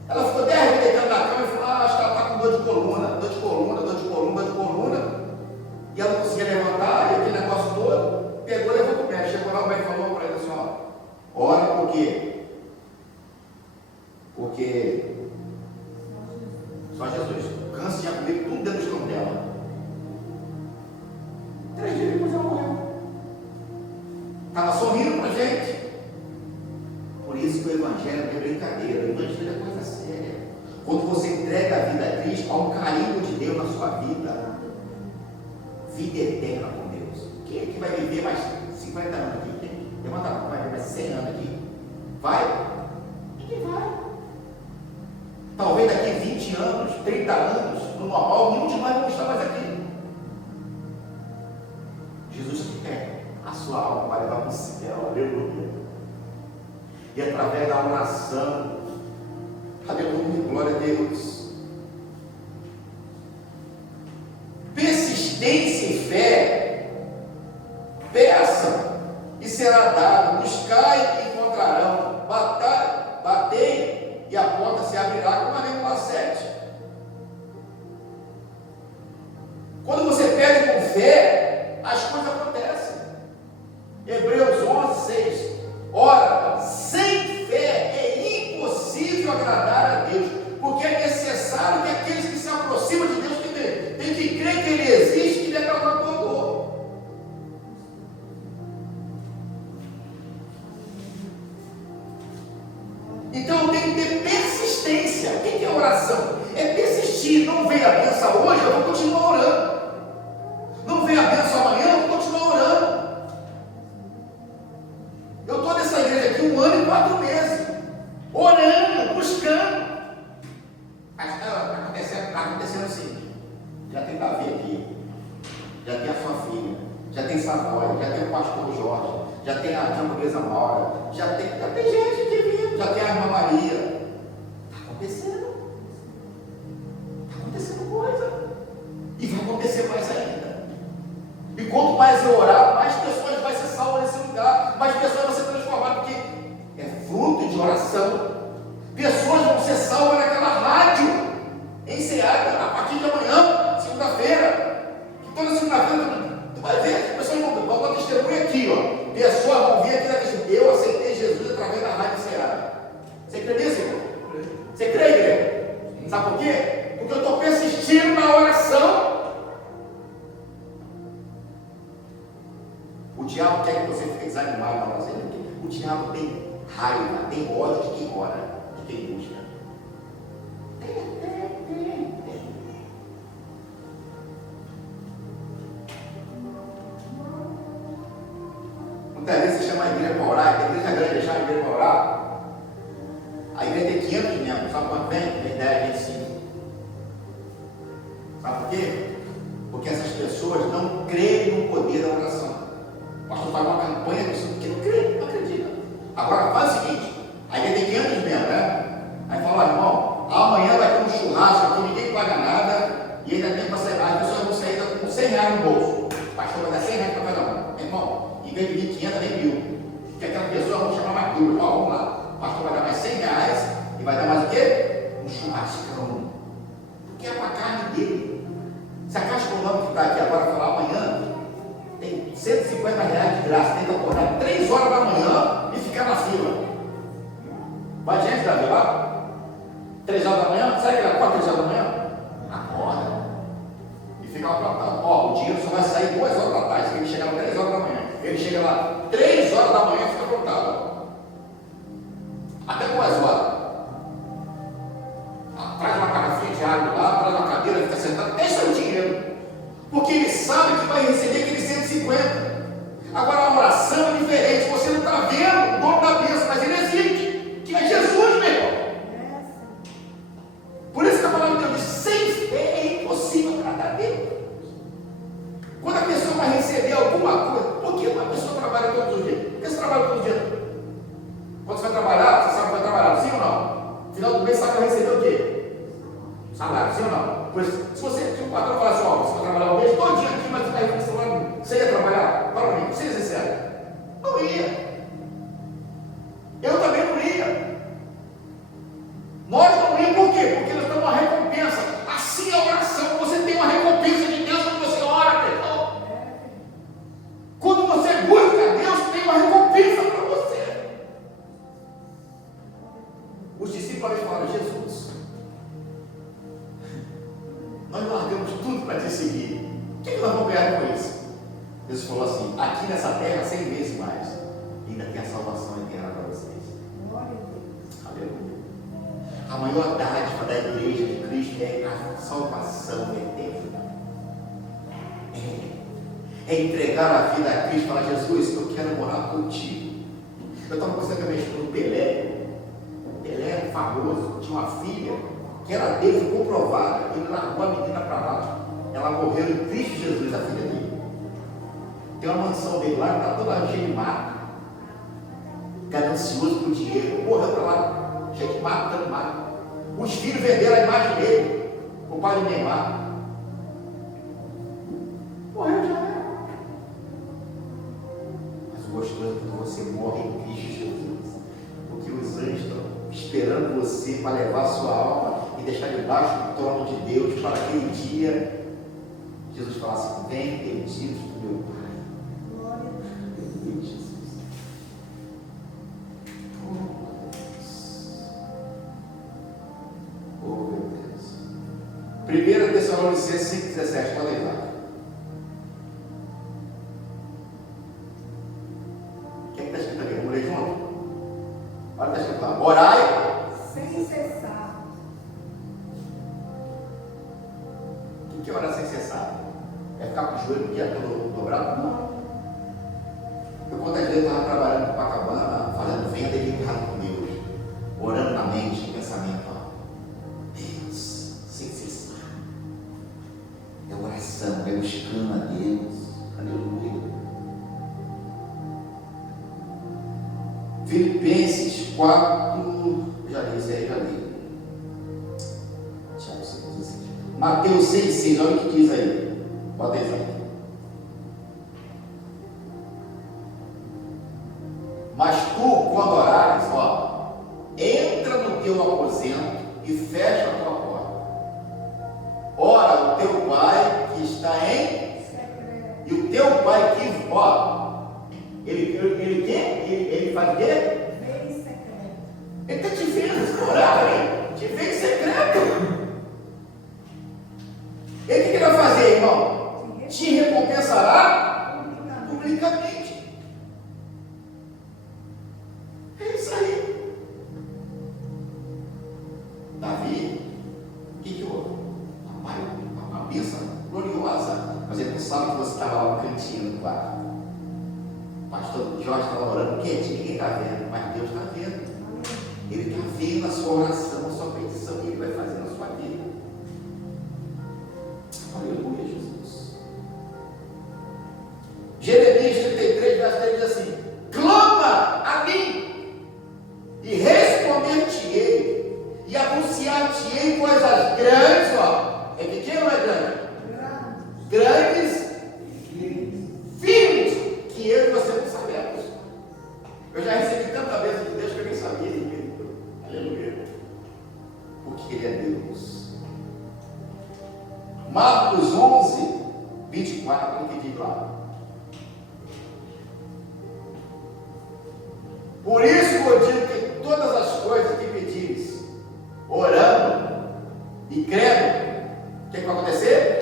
Ela ficou 10 dias deitando na cama e falou: acho que ela está com dor de coluna. Dor de coluna, dor de coluna, dor de coluna. E ela não conseguia levantar, e aquele negócio todo, pegou e levou para o médico. Chegou lá, o médico falou para ele assim: ó, ora, por quê? Porque só Jesus. O câncer tinha comido tudo dentro do estômago dela. 3 dias depois ela morreu. Estava sorrindo para a gente. Por isso que o Evangelho não é brincadeira. O Evangelho é coisa séria. Quando você entrega a vida a Cristo, há um carinho de Deus na sua vida. Vida eterna com Deus. Quem é que vai viver mais 50 anos aqui? Levanta a mão, vai viver mais 100 anos aqui? Vai? Ninguém vai. Talvez daqui 20 anos, 30 anos, no normal, nenhum de nós vamos estar mais aqui. Jesus quer a sua alma vai levar para o céu, aleluia. E através da oração, aleluia, glória a Deus. Persistência e fé. Peça e será dado. Buscai e encontrarão. Batei e a porta se abrirá, como a lá 7. Quando você pede com fé, as coisas acontecem. Hebreus 11, 6. Ora, sem fé é impossível agradar a Deus, porque é necessário que aqueles que se aproximam de Deus têm que crer que Ele existe, que Ele é causador. Então tem que ter persistência. O que é oração? É persistir. Não veio a bênção hoje, eu acontecendo assim. Já tem Davi aqui, já tem a sua filha, já tem Savoy, já tem o pastor Jorge, já tem a camponesa Maura, já tem gente aqui vindo, já tem a irmã Maria. Está acontecendo. Está acontecendo coisa. E vai acontecer mais ainda. E quanto mais eu orar, mais pessoas vão ser salvas nesse lugar, mais pessoas vão ser transformadas, porque é fruto de oração. Pessoas vão ser salvas naquela rádio, enseada, a partir de amanhã, segunda-feira. Que toda segunda-feira, tu vai ver, as pessoas vão dar testemunho aqui, ó. Pessoas vão vir aqui na questão. Eu aceitei Jesus através da rádio enseada. Você crê nisso, irmão? Você crê, igreja? Sabe por quê? Porque eu estou persistindo na oração. O diabo quer que você fique desanimado na oração. O diabo tem raiva, tem ódio de quem ora, de quem busca. Tem. Muitas vezes você chama a igreja para orar, a igreja grande deixar a igreja para orar. A igreja tem 500 membros, sabe quanto tem? Tem 10, 25. Sabe por quê? Porque essas pessoas não creem no poder da oração. O pastor faz uma campanha porque não crê, não acredita. Agora faz o seguinte: a igreja tem 500 membros, né? Aí fala, irmão, amanhã vai ter um churrasco aqui, ninguém paga nada, e ainda tem para sair, as pessoas vão sair com 100 reais no bolso. O pastor vai dar 100 reais para cada um. Irmão, em vez de 1.500, nem 1.000. Porque aquela pessoa vamos chamar mais duro. Ó, vamos lá. O pastor vai dar mais 100 reais e vai dar mais o quê? Um churrascão. Porque é para a carne dele. Se a Caixa Econômica que está aqui agora falar amanhã, tem 150 reais de graça, tem que acordar 3 horas da manhã e ficar na fila. Vai gente, Davi, lá? 3 horas da manhã? Sabe que ele acorda 3 horas da manhã? Acorda. E fica lá plantado. Ó, o dinheiro só vai sair 2 horas da tarde, ele chega lá 3 horas da manhã. Ele chega lá 3 horas da manhã e fica plantado. Até 2 horas. Traz uma garrafinha de água lá, traz uma cadeira, fica sentado, deixa o dinheiro. Porque ele sabe que vai receber aqueles 150. Agora a oração é diferente. Você não está vendo o dono da bênção, mas ele existe, que é Jesus, meu irmão. Por isso que a palavra de Deus diz: sem fé é impossível agradar a Deus. Quando a pessoa vai receber alguma coisa, porque uma pessoa trabalha todos os dias. Por que você trabalha todos os dias? Quando você vai trabalhar, você sabe que vai trabalhar, sim ou não? No final do mês, sabe que vai receber o quê? Salário, sim ou não? Pois, se o patrão falar assim, ó, você vai trabalhar o mês todinho aqui, mas você vai salário, você ia trabalhar? Fala para mim, seja sincero. Não ia. Eu também não ia. Nós não íamos, por quê? Porque nós temos uma recompensa. Assim é a oração, você tem uma recompensa de Deus quando você ora, irmão. Quando você busca a Deus, tem uma recompensa para você. Os discípulos falaram: Jesus, nós largamos tudo para te seguir. O que nós vamos ganhar com isso? Jesus falou assim: aqui nessa terra 100 vezes mais. E ainda tem a salvação eterna para vocês. Aleluia. A maior dádiva da igreja de Cristo é a salvação eterna. É entregar a vida a Cristo e falar: Jesus, eu quero morar contigo. Eu estava conversando com a minha esposa, Pelé. Pelé era famoso, tinha uma filha que era dele, foi comprovada. Ele largou a menina para lá. Ela morreu em Cristo Jesus, a filha dele. Tem uma mansão dele lá, está toda cheia de mato, ganancioso por dinheiro. Morreu para lá, cheio de mato, dando mato. Os filhos venderam a imagem dele, o pai do Neymar. Morreu já. Mas o gostoso é quando você morre em Cristo Jesus, porque os anjos estão esperando você para levar a sua alma e deixar debaixo do trono de Deus para aquele dia. Jesus fala assim: vem, benditos do meu Pai. Glória a Deus, Jesus. Oh, meu Deus. 1 Tessalonicenses 5,17, pode ir lá. O que é que está escrito aqui? Vamos ler junto? Olha o que está escrito lá: orai sem cessar. O que é orar sem cessar? É ficar com o joelho o dia todo dobrado? Não. Eu quantas vezes estava trabalhando com Copacabana, fazendo venda e ligado com Deus, orando na mente, no pensamento, ó, Deus, sem cessar. oração, é buscando a Deus. Aleluia. Filipenses 4, já li isso aí, já li. Mateus 6,6, olha o que diz aí. Bota aí, Zé. Mas tu, quando orares, ó, entra no teu aposento e fecha a tua porta. Ora o teu pai que está em secreto. E o teu pai que, ó, ele faz o quê? Vem em secreto. Ele está te vendo, orar, né? Te vê em secreto. E o que ele vai fazer, irmão? Te recompensará publicamente. É isso aí. Davi, o que houve? Uma bênção gloriosa. Mas ele não sabe que você estava lá no cantinho do quarto. O pastor Jorge estava orando quietinho, ninguém está vendo, mas Deus está vendo. Ele está vendo a sua oração, a sua petição que ele vai fazer na sua vida. Aleluia, Jesus. Jeremias 33, verso 3 diz assim: clama a mim e responder-te-ei e anunciar-te-ei coisas grandes, ó. É pequeno ou é grande? Grandes, firmes, que eu e você não sabemos. Eu já recebi tanta bênção de Deus que eu nem sabia. Aleluia. Porque Ele é Deus. Marcos 11, 24, o que diz lá? Por isso eu digo que todas as coisas que pedires, orando e crendo, o que vai acontecer?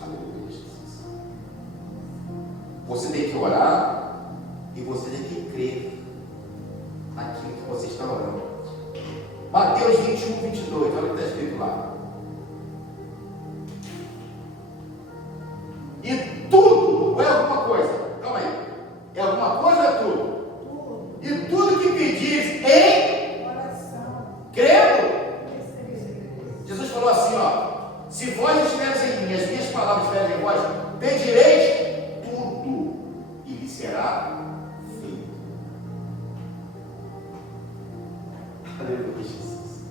Aleluia, Jesus. Você tem que orar e você tem que crer naquilo que você está orando. Mateus 21, 22, olha o que está escrito lá. E tudo, ou é alguma coisa? Calma aí. É alguma coisa ou é tudo? E tudo que pedires em oração, crendo. Jesus falou assim, ó: se vós estiveres em mim, as minhas palavras estiverem em vós, pedireis tudo e lhe será feito. Aleluia, Jesus.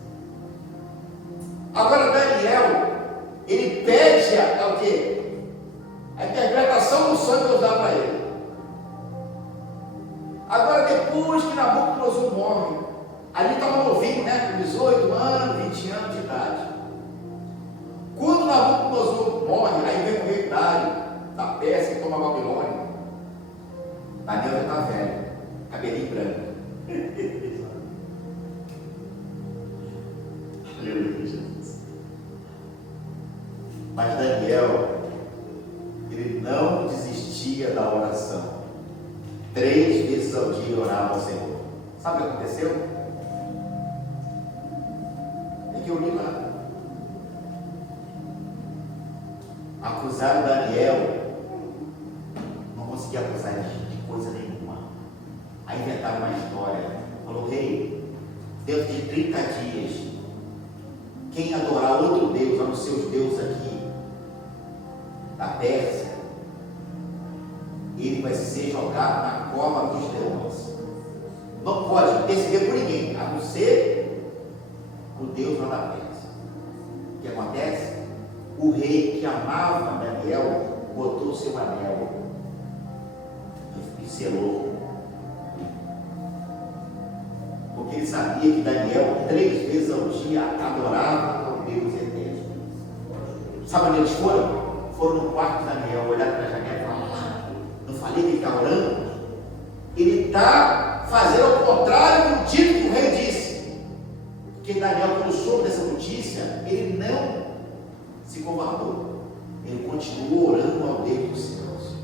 Agora Daniel, ele pede o quê? A interpretação do sonho que Deus dá para ele. Agora, depois que Nabucodonosor morre, ali estava novinho, né? Com 18 anos, 20 anos de idade. Quando Nabucodonosor morre, aí vem o rei Dário da Pérsia que toma a Babilônia. Daniel já está velho, cabelinho branco. Aleluia, Jesus. Mas Daniel, ele não desistia da oração. 3 vezes ao dia orava ao Senhor. Sabe o que aconteceu? É que eu li lá. Acusaram Daniel, não conseguia acusar ele de coisa nenhuma. Aí inventaram uma história. Falou: rei, dentro de 30 dias, quem adorar outro Deus, a não ser os deuses aqui da Pérsia, ele vai ser jogado na cova dos leões. Não pode perceber por ninguém, a não ser o Deus lá da Pérsia. O que acontece? O rei que amava Daniel botou o seu anel e selou. Porque ele sabia que Daniel 3 vezes ao dia adorava ao Deus eterno. Sabe onde eles foram? Foram no quarto de Daniel, olharam para a janela e falaram: não falei que ele está orando? Ele está fazendo ao contrário do dito que o rei disse. Porque Daniel, quando soube dessa notícia, ele não se covardou. Ele continuou orando ao Deus dos céus.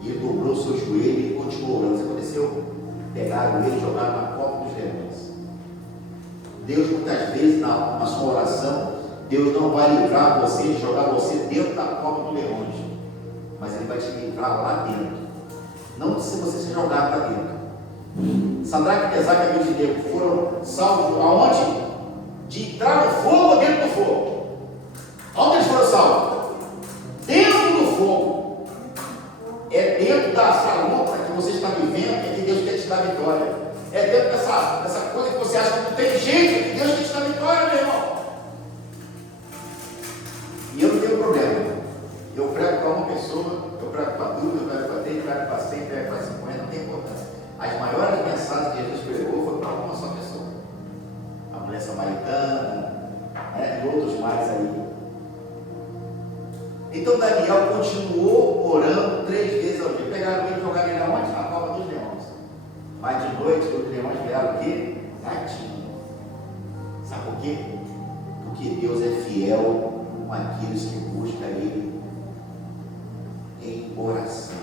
E ele dobrou o seu joelho e continuou orando. Isso aconteceu? Pegaram ele e jogaram na cova dos leões. Deus, muitas vezes, na sua oração, Deus não vai livrar você de jogar você dentro da cova dos leões, mas Ele vai te livrar lá dentro. Não se você se jogar para dentro. Sadraque, Mesaque e Abednego foram salvos aonde? De entrar no fogo Samaritana, e outros mais aí. Então Daniel continuou orando 3 vezes ao dia. Pegaram ele e jogaram ele aonde? Na cova dos leões. Mas de noite os leões vieram o quê? Gatinho. Sabe por quê? Porque Deus é fiel com aqueles que buscam Ele em oração.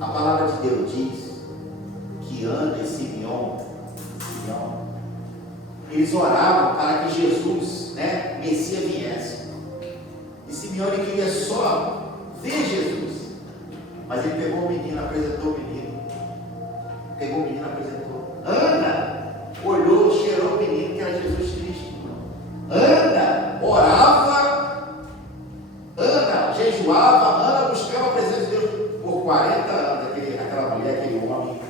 A palavra de Deus diz que Ana e Simeão, eles oravam para que Jesus, Messias, viesse. E Simeão ele queria só ver Jesus. Mas ele pegou o menino, apresentou o menino. Ana olhou, cheirou o menino, que era Jesus Cristo. Ana orava, Ana jejuava, Ana buscava a presença de Deus por 40 anos. Aquela mulher, aquele homem,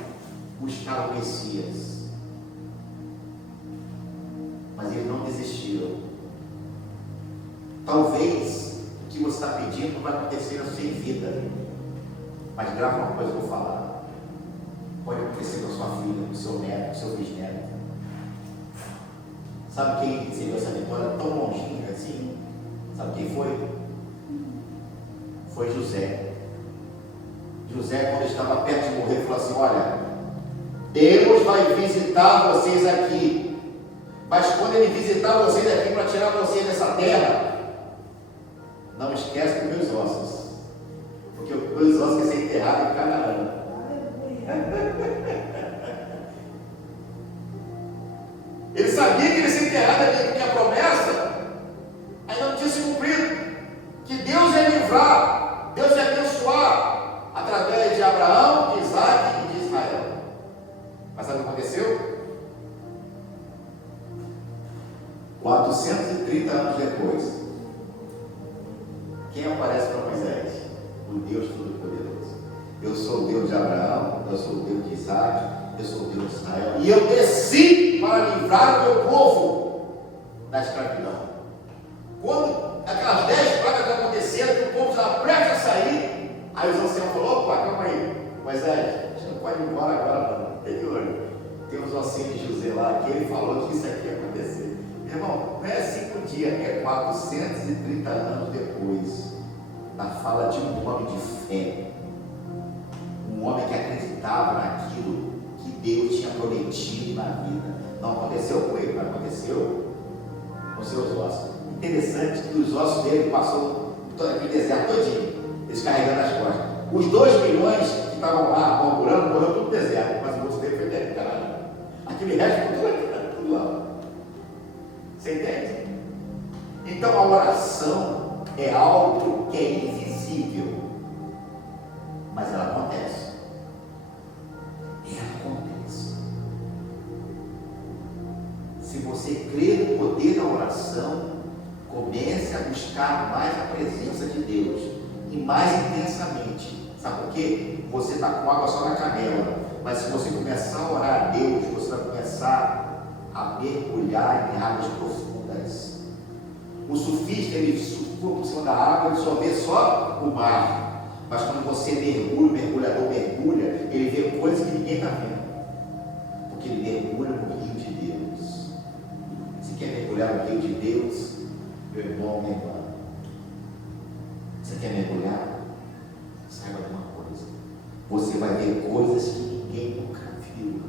buscava o Messias. Mas eles não desistiram. Talvez o que você está pedindo não vai acontecer na sua vida. Mas grava uma coisa que eu vou falar. Pode acontecer com a sua filha, com o seu neto, com o seu bisneto. Sabe quem recebeu essa vitória tão longínqua assim? Sabe quem foi? Foi José. José, quando estava perto de morrer, falou assim: olha, Deus vai visitar vocês aqui. Mas quando Ele visitar vocês aqui para tirar vocês dessa terra, não esquece dos meus ossos. Porque os meus ossos vão ser enterrados em Canaã. Ele sabia que ele ia ser enterrado ali, porque a promessa ainda não tinha se cumprido. Que Deus ia livrar, Deus ia abençoar através de Abraão, de Isaac e de Israel. Mas sabe o que aconteceu? 430 anos depois, quem aparece para Moisés? O Deus Todo-Poderoso. Eu sou o Deus de Abraão, eu sou o Deus de Isaac, eu sou o Deus de Israel. E eu desci para livrar o meu povo da escravidão. Quando aquelas 10 pragas aconteceram, que o povo estava prestes a sair, aí os anciãos falaram: opa, calma aí, Moisés, a gente não pode ir embora agora não. Tem olho. Tem uns ossinhos de José lá, que ele falou que isso aqui ia acontecer. Meu irmão, não é 5 dias, é 430 anos depois, na fala de um homem de fé. Um homem que acreditava naquilo que Deus tinha prometido na vida. Não aconteceu com ele, mas aconteceu com seus ossos. Interessante que os ossos dele passou todo aquele deserto todinho, eles carregando as costas. Os 2 milhões que estavam lá murmurando, morreu tudo no deserto, mas o rosto dele foi dentro, caralho. Aquele resto ficou tudo aqui, tudo lá. Você entende? Então a oração é algo que é invisível, mas ela acontece. Se você crê no poder da oração, comece a buscar mais a presença de Deus e mais intensamente. Sabe por quê? Você está com água só na canela, mas se você começar a orar a Deus, você vai começar a mergulhar em águas profundas. O surfista, ele surfa por cima da água, ele só vê só o mar. Mas quando você mergulha, o mergulhador mergulha, ele vê coisas que ninguém está vendo. Porque ele mergulha no rio de Deus. Se quer mergulhar no rio de Deus, meu irmão, minha irmã, você quer mergulhar? Saiba de uma coisa: você vai ver coisas que ninguém nunca viu.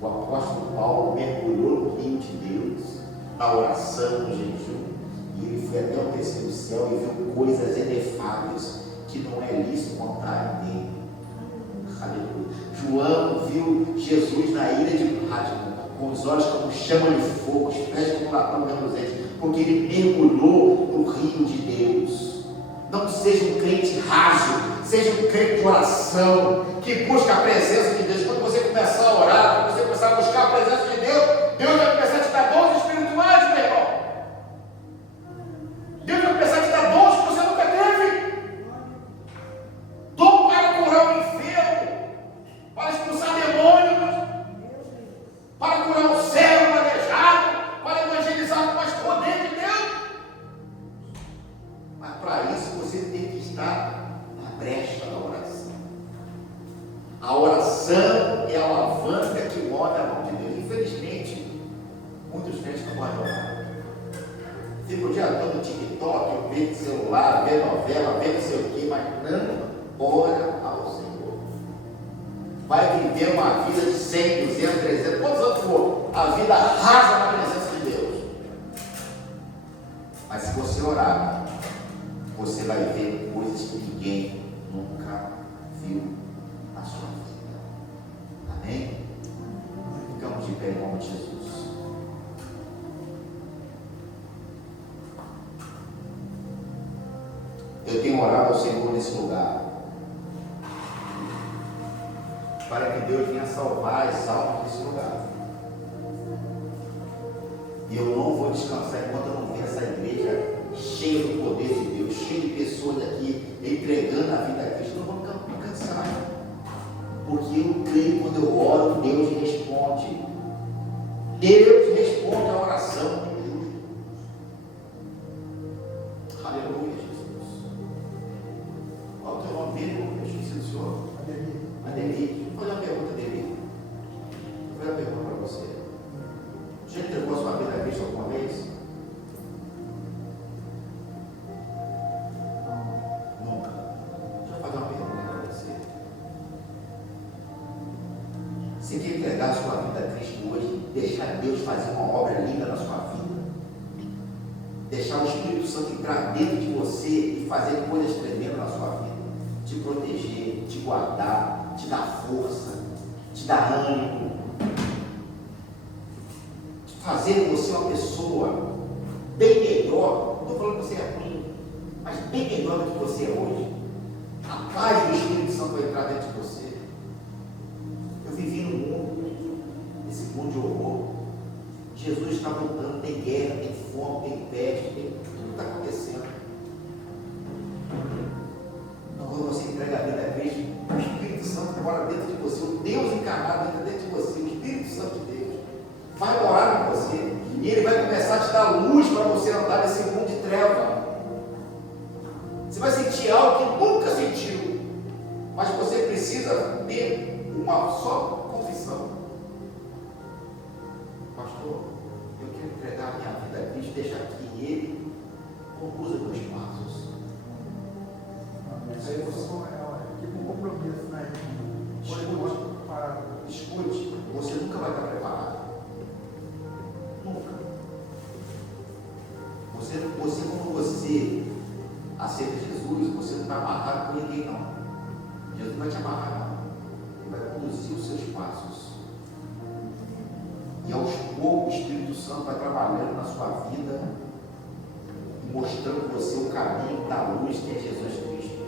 O apóstolo Paulo mergulhou no rio de Deus, na oração, no jejum, e ele foi até o 3º céu e viu coisas inefáveis que não é lícito contar a ninguém. Aleluia. João viu Jesus na ilha de Patmos, com os olhos como chama de fogo, os pés como latão reluzente, porque ele mergulhou no rio de Deus. Não seja um crente raso, seja um crente de oração, que busca a presença de Deus. Quando você começar a orar, quando você começar a buscar a presença de Deus, Deus vai começar a te dar dons espirituais, meu irmão. Deus vai começar a te dar dons que você nunca teve. Dom para curar o enfermo, para expulsar demônios, para curar o cego, o aleijado, para evangelizar com mais poder de Deus. Mas para isso você tem que estar na brecha da oração. A oração é a alavanca que move a mão de Deus. Infelizmente, vida rasa na presença de Deus. Mas se você orar, você vai ver coisas que ninguém nunca viu na sua vida. Amém? Ficamos de pé em nome de Jesus. Eu tenho orado ao Senhor nesse lugar, para que Deus venha salvar as almas desse lugar. E eu não vou descansar enquanto eu não ver essa igreja cheia do poder de Deus, cheia de pessoas aqui entregando a vida a Cristo. Eu não vou me cansar, porque eu creio, quando eu oro, Deus responde. Deus responde a oração do justo. Aleluia, Jesus. Qual é o teu nome mesmo? Eu esqueci do Senhor. Ademir. Vou fazer uma pergunta, Ademir. Vou fazer uma pergunta para você. Já entregou a sua vida a Cristo alguma vez? Nunca. Deixa eu fazer uma pergunta para você. Você quer entregar a sua vida a Cristo hoje? Deixar Deus fazer uma obra linda na sua vida? Deixar o Espírito Santo entrar dentro de você e fazer coisas tremendas na sua vida? Te proteger, te guardar, te dar força, te dar ânimo, fazer você uma pessoa bem melhor. Não estou falando que você é ruim, mas bem melhor do que você é hoje. A paz do Espírito Santo vai entrar dentro de você. Eu vivi no mundo, nesse mundo de horror. Jesus está voltando, tem guerra, tem fome, tem peste, tem tudo está acontecendo. Quando você entrega a vida a Cristo, o Espírito Santo mora dentro de você, o Deus encarnado entra dentro de você, o Espírito Santo de Deus vai morar com você, e Ele vai começar a te dar luz para você andar nesse mundo de treva. Você vai sentir algo que nunca sentiu, mas você precisa ter uma só confissão. Pastor, eu quero entregar a minha vida a Cristo, deixar que Ele conduza meus passos. Isso aí você é tipo um compromisso, né? Escute, você nunca vai estar preparado. Nunca. Quando você aceita Jesus, você não está amarrado com ninguém, não. Jesus não vai te amarrar, não. Ele vai conduzir os seus passos. E aos poucos o Espírito Santo vai trabalhando na sua vida, mostrando você o caminho da luz que é Jesus Cristo,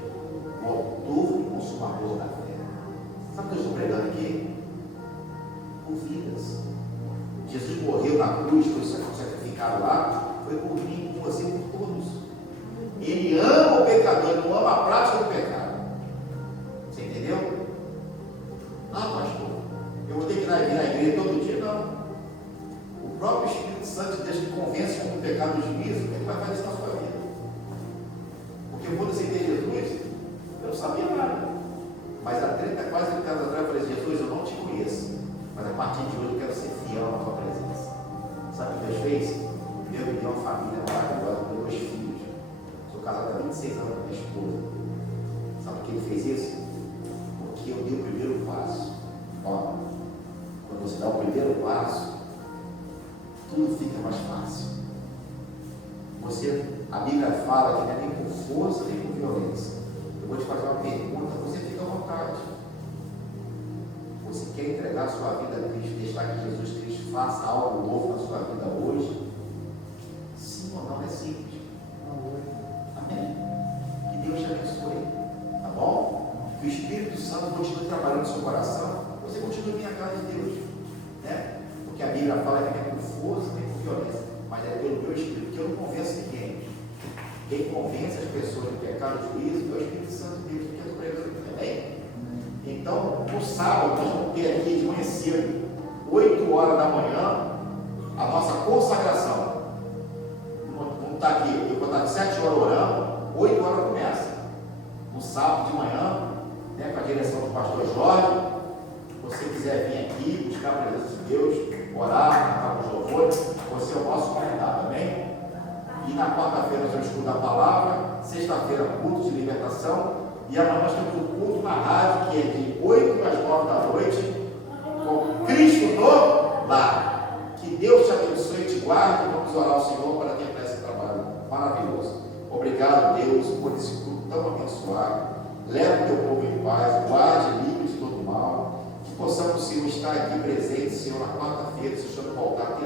o autor e consumador da fé. Sabe o que eu estou pregando aqui? Por vidas. Jesus morreu na cruz, foi sacrificado lá, foi por mim, por você, por todos. Ele ama o pecador, ele não ama a prática do pecado. Você entendeu? Ah, pastor, eu vou ter que ir na igreja todo dia? Não. O próprio Espírito Santo de Deus que convence com o pecado do juízo, ele vai fazer isso na sua vida. Porque quando eu aceitei Jesus, eu não sabia nada. Mas há 30, quase 30 anos atrás, eu falei: Jesus, eu não te conheço, mas a partir de hoje eu quero ser fiel na tua presença. Sabe o que Deus fez? Deus me deu uma família maravilhosa, com 2 filhos. Sou casado há 26 anos com minha esposa. Sabe por que Ele fez isso? Porque eu dei o primeiro passo. Ó, quando você dá o primeiro passo, tudo fica mais fácil. A Bíblia fala que não é nem com força nem com violência. Eu vou te fazer uma pergunta, você fica à vontade. Você quer entregar a sua vida a Cristo, deixar que Jesus Cristo faça algo novo na sua vida hoje? Sim ou não? É simples. Amém? Que Deus te abençoe. Tá bom? Que o Espírito Santo continue trabalhando no seu coração. Você continue vindo à casa de Deus. Né? Porque a Bíblia fala que não é com força nem com violência, mas é pelo meu Espírito, porque eu não convenço ninguém. Quem convence as pessoas do pecado e juízo é o Espírito Santo de Deus, que eu estou pregando aqui também. Então, no sábado, nós vamos ter aqui de manhã cedo, 8 horas da manhã, a nossa consagração. Vamos estar aqui, eu vou estar de 7 horas orando, 8 horas começa. No sábado de manhã, né, com a direção do pastor Jorge. Se você quiser vir aqui, buscar a presença de Deus, orar, cantar com os louvores, você é o nosso convidado, amém? E na quarta-feira nós vamos estudar a palavra, sexta-feira culto de libertação, e amanhã nós temos um culto na rádio que é de 8 às 9 da noite, com Cristo no lar. Que Deus te abençoe e te guarde. Vamos orar ao Senhor para terminar esse trabalho maravilhoso. Obrigado, Deus, por esse culto tão abençoado. Leva o teu povo em paz, guarde, livre de todo mal. Que possamos, Senhor, estar aqui presentes, Senhor, na quarta-feira, se o Senhor voltar até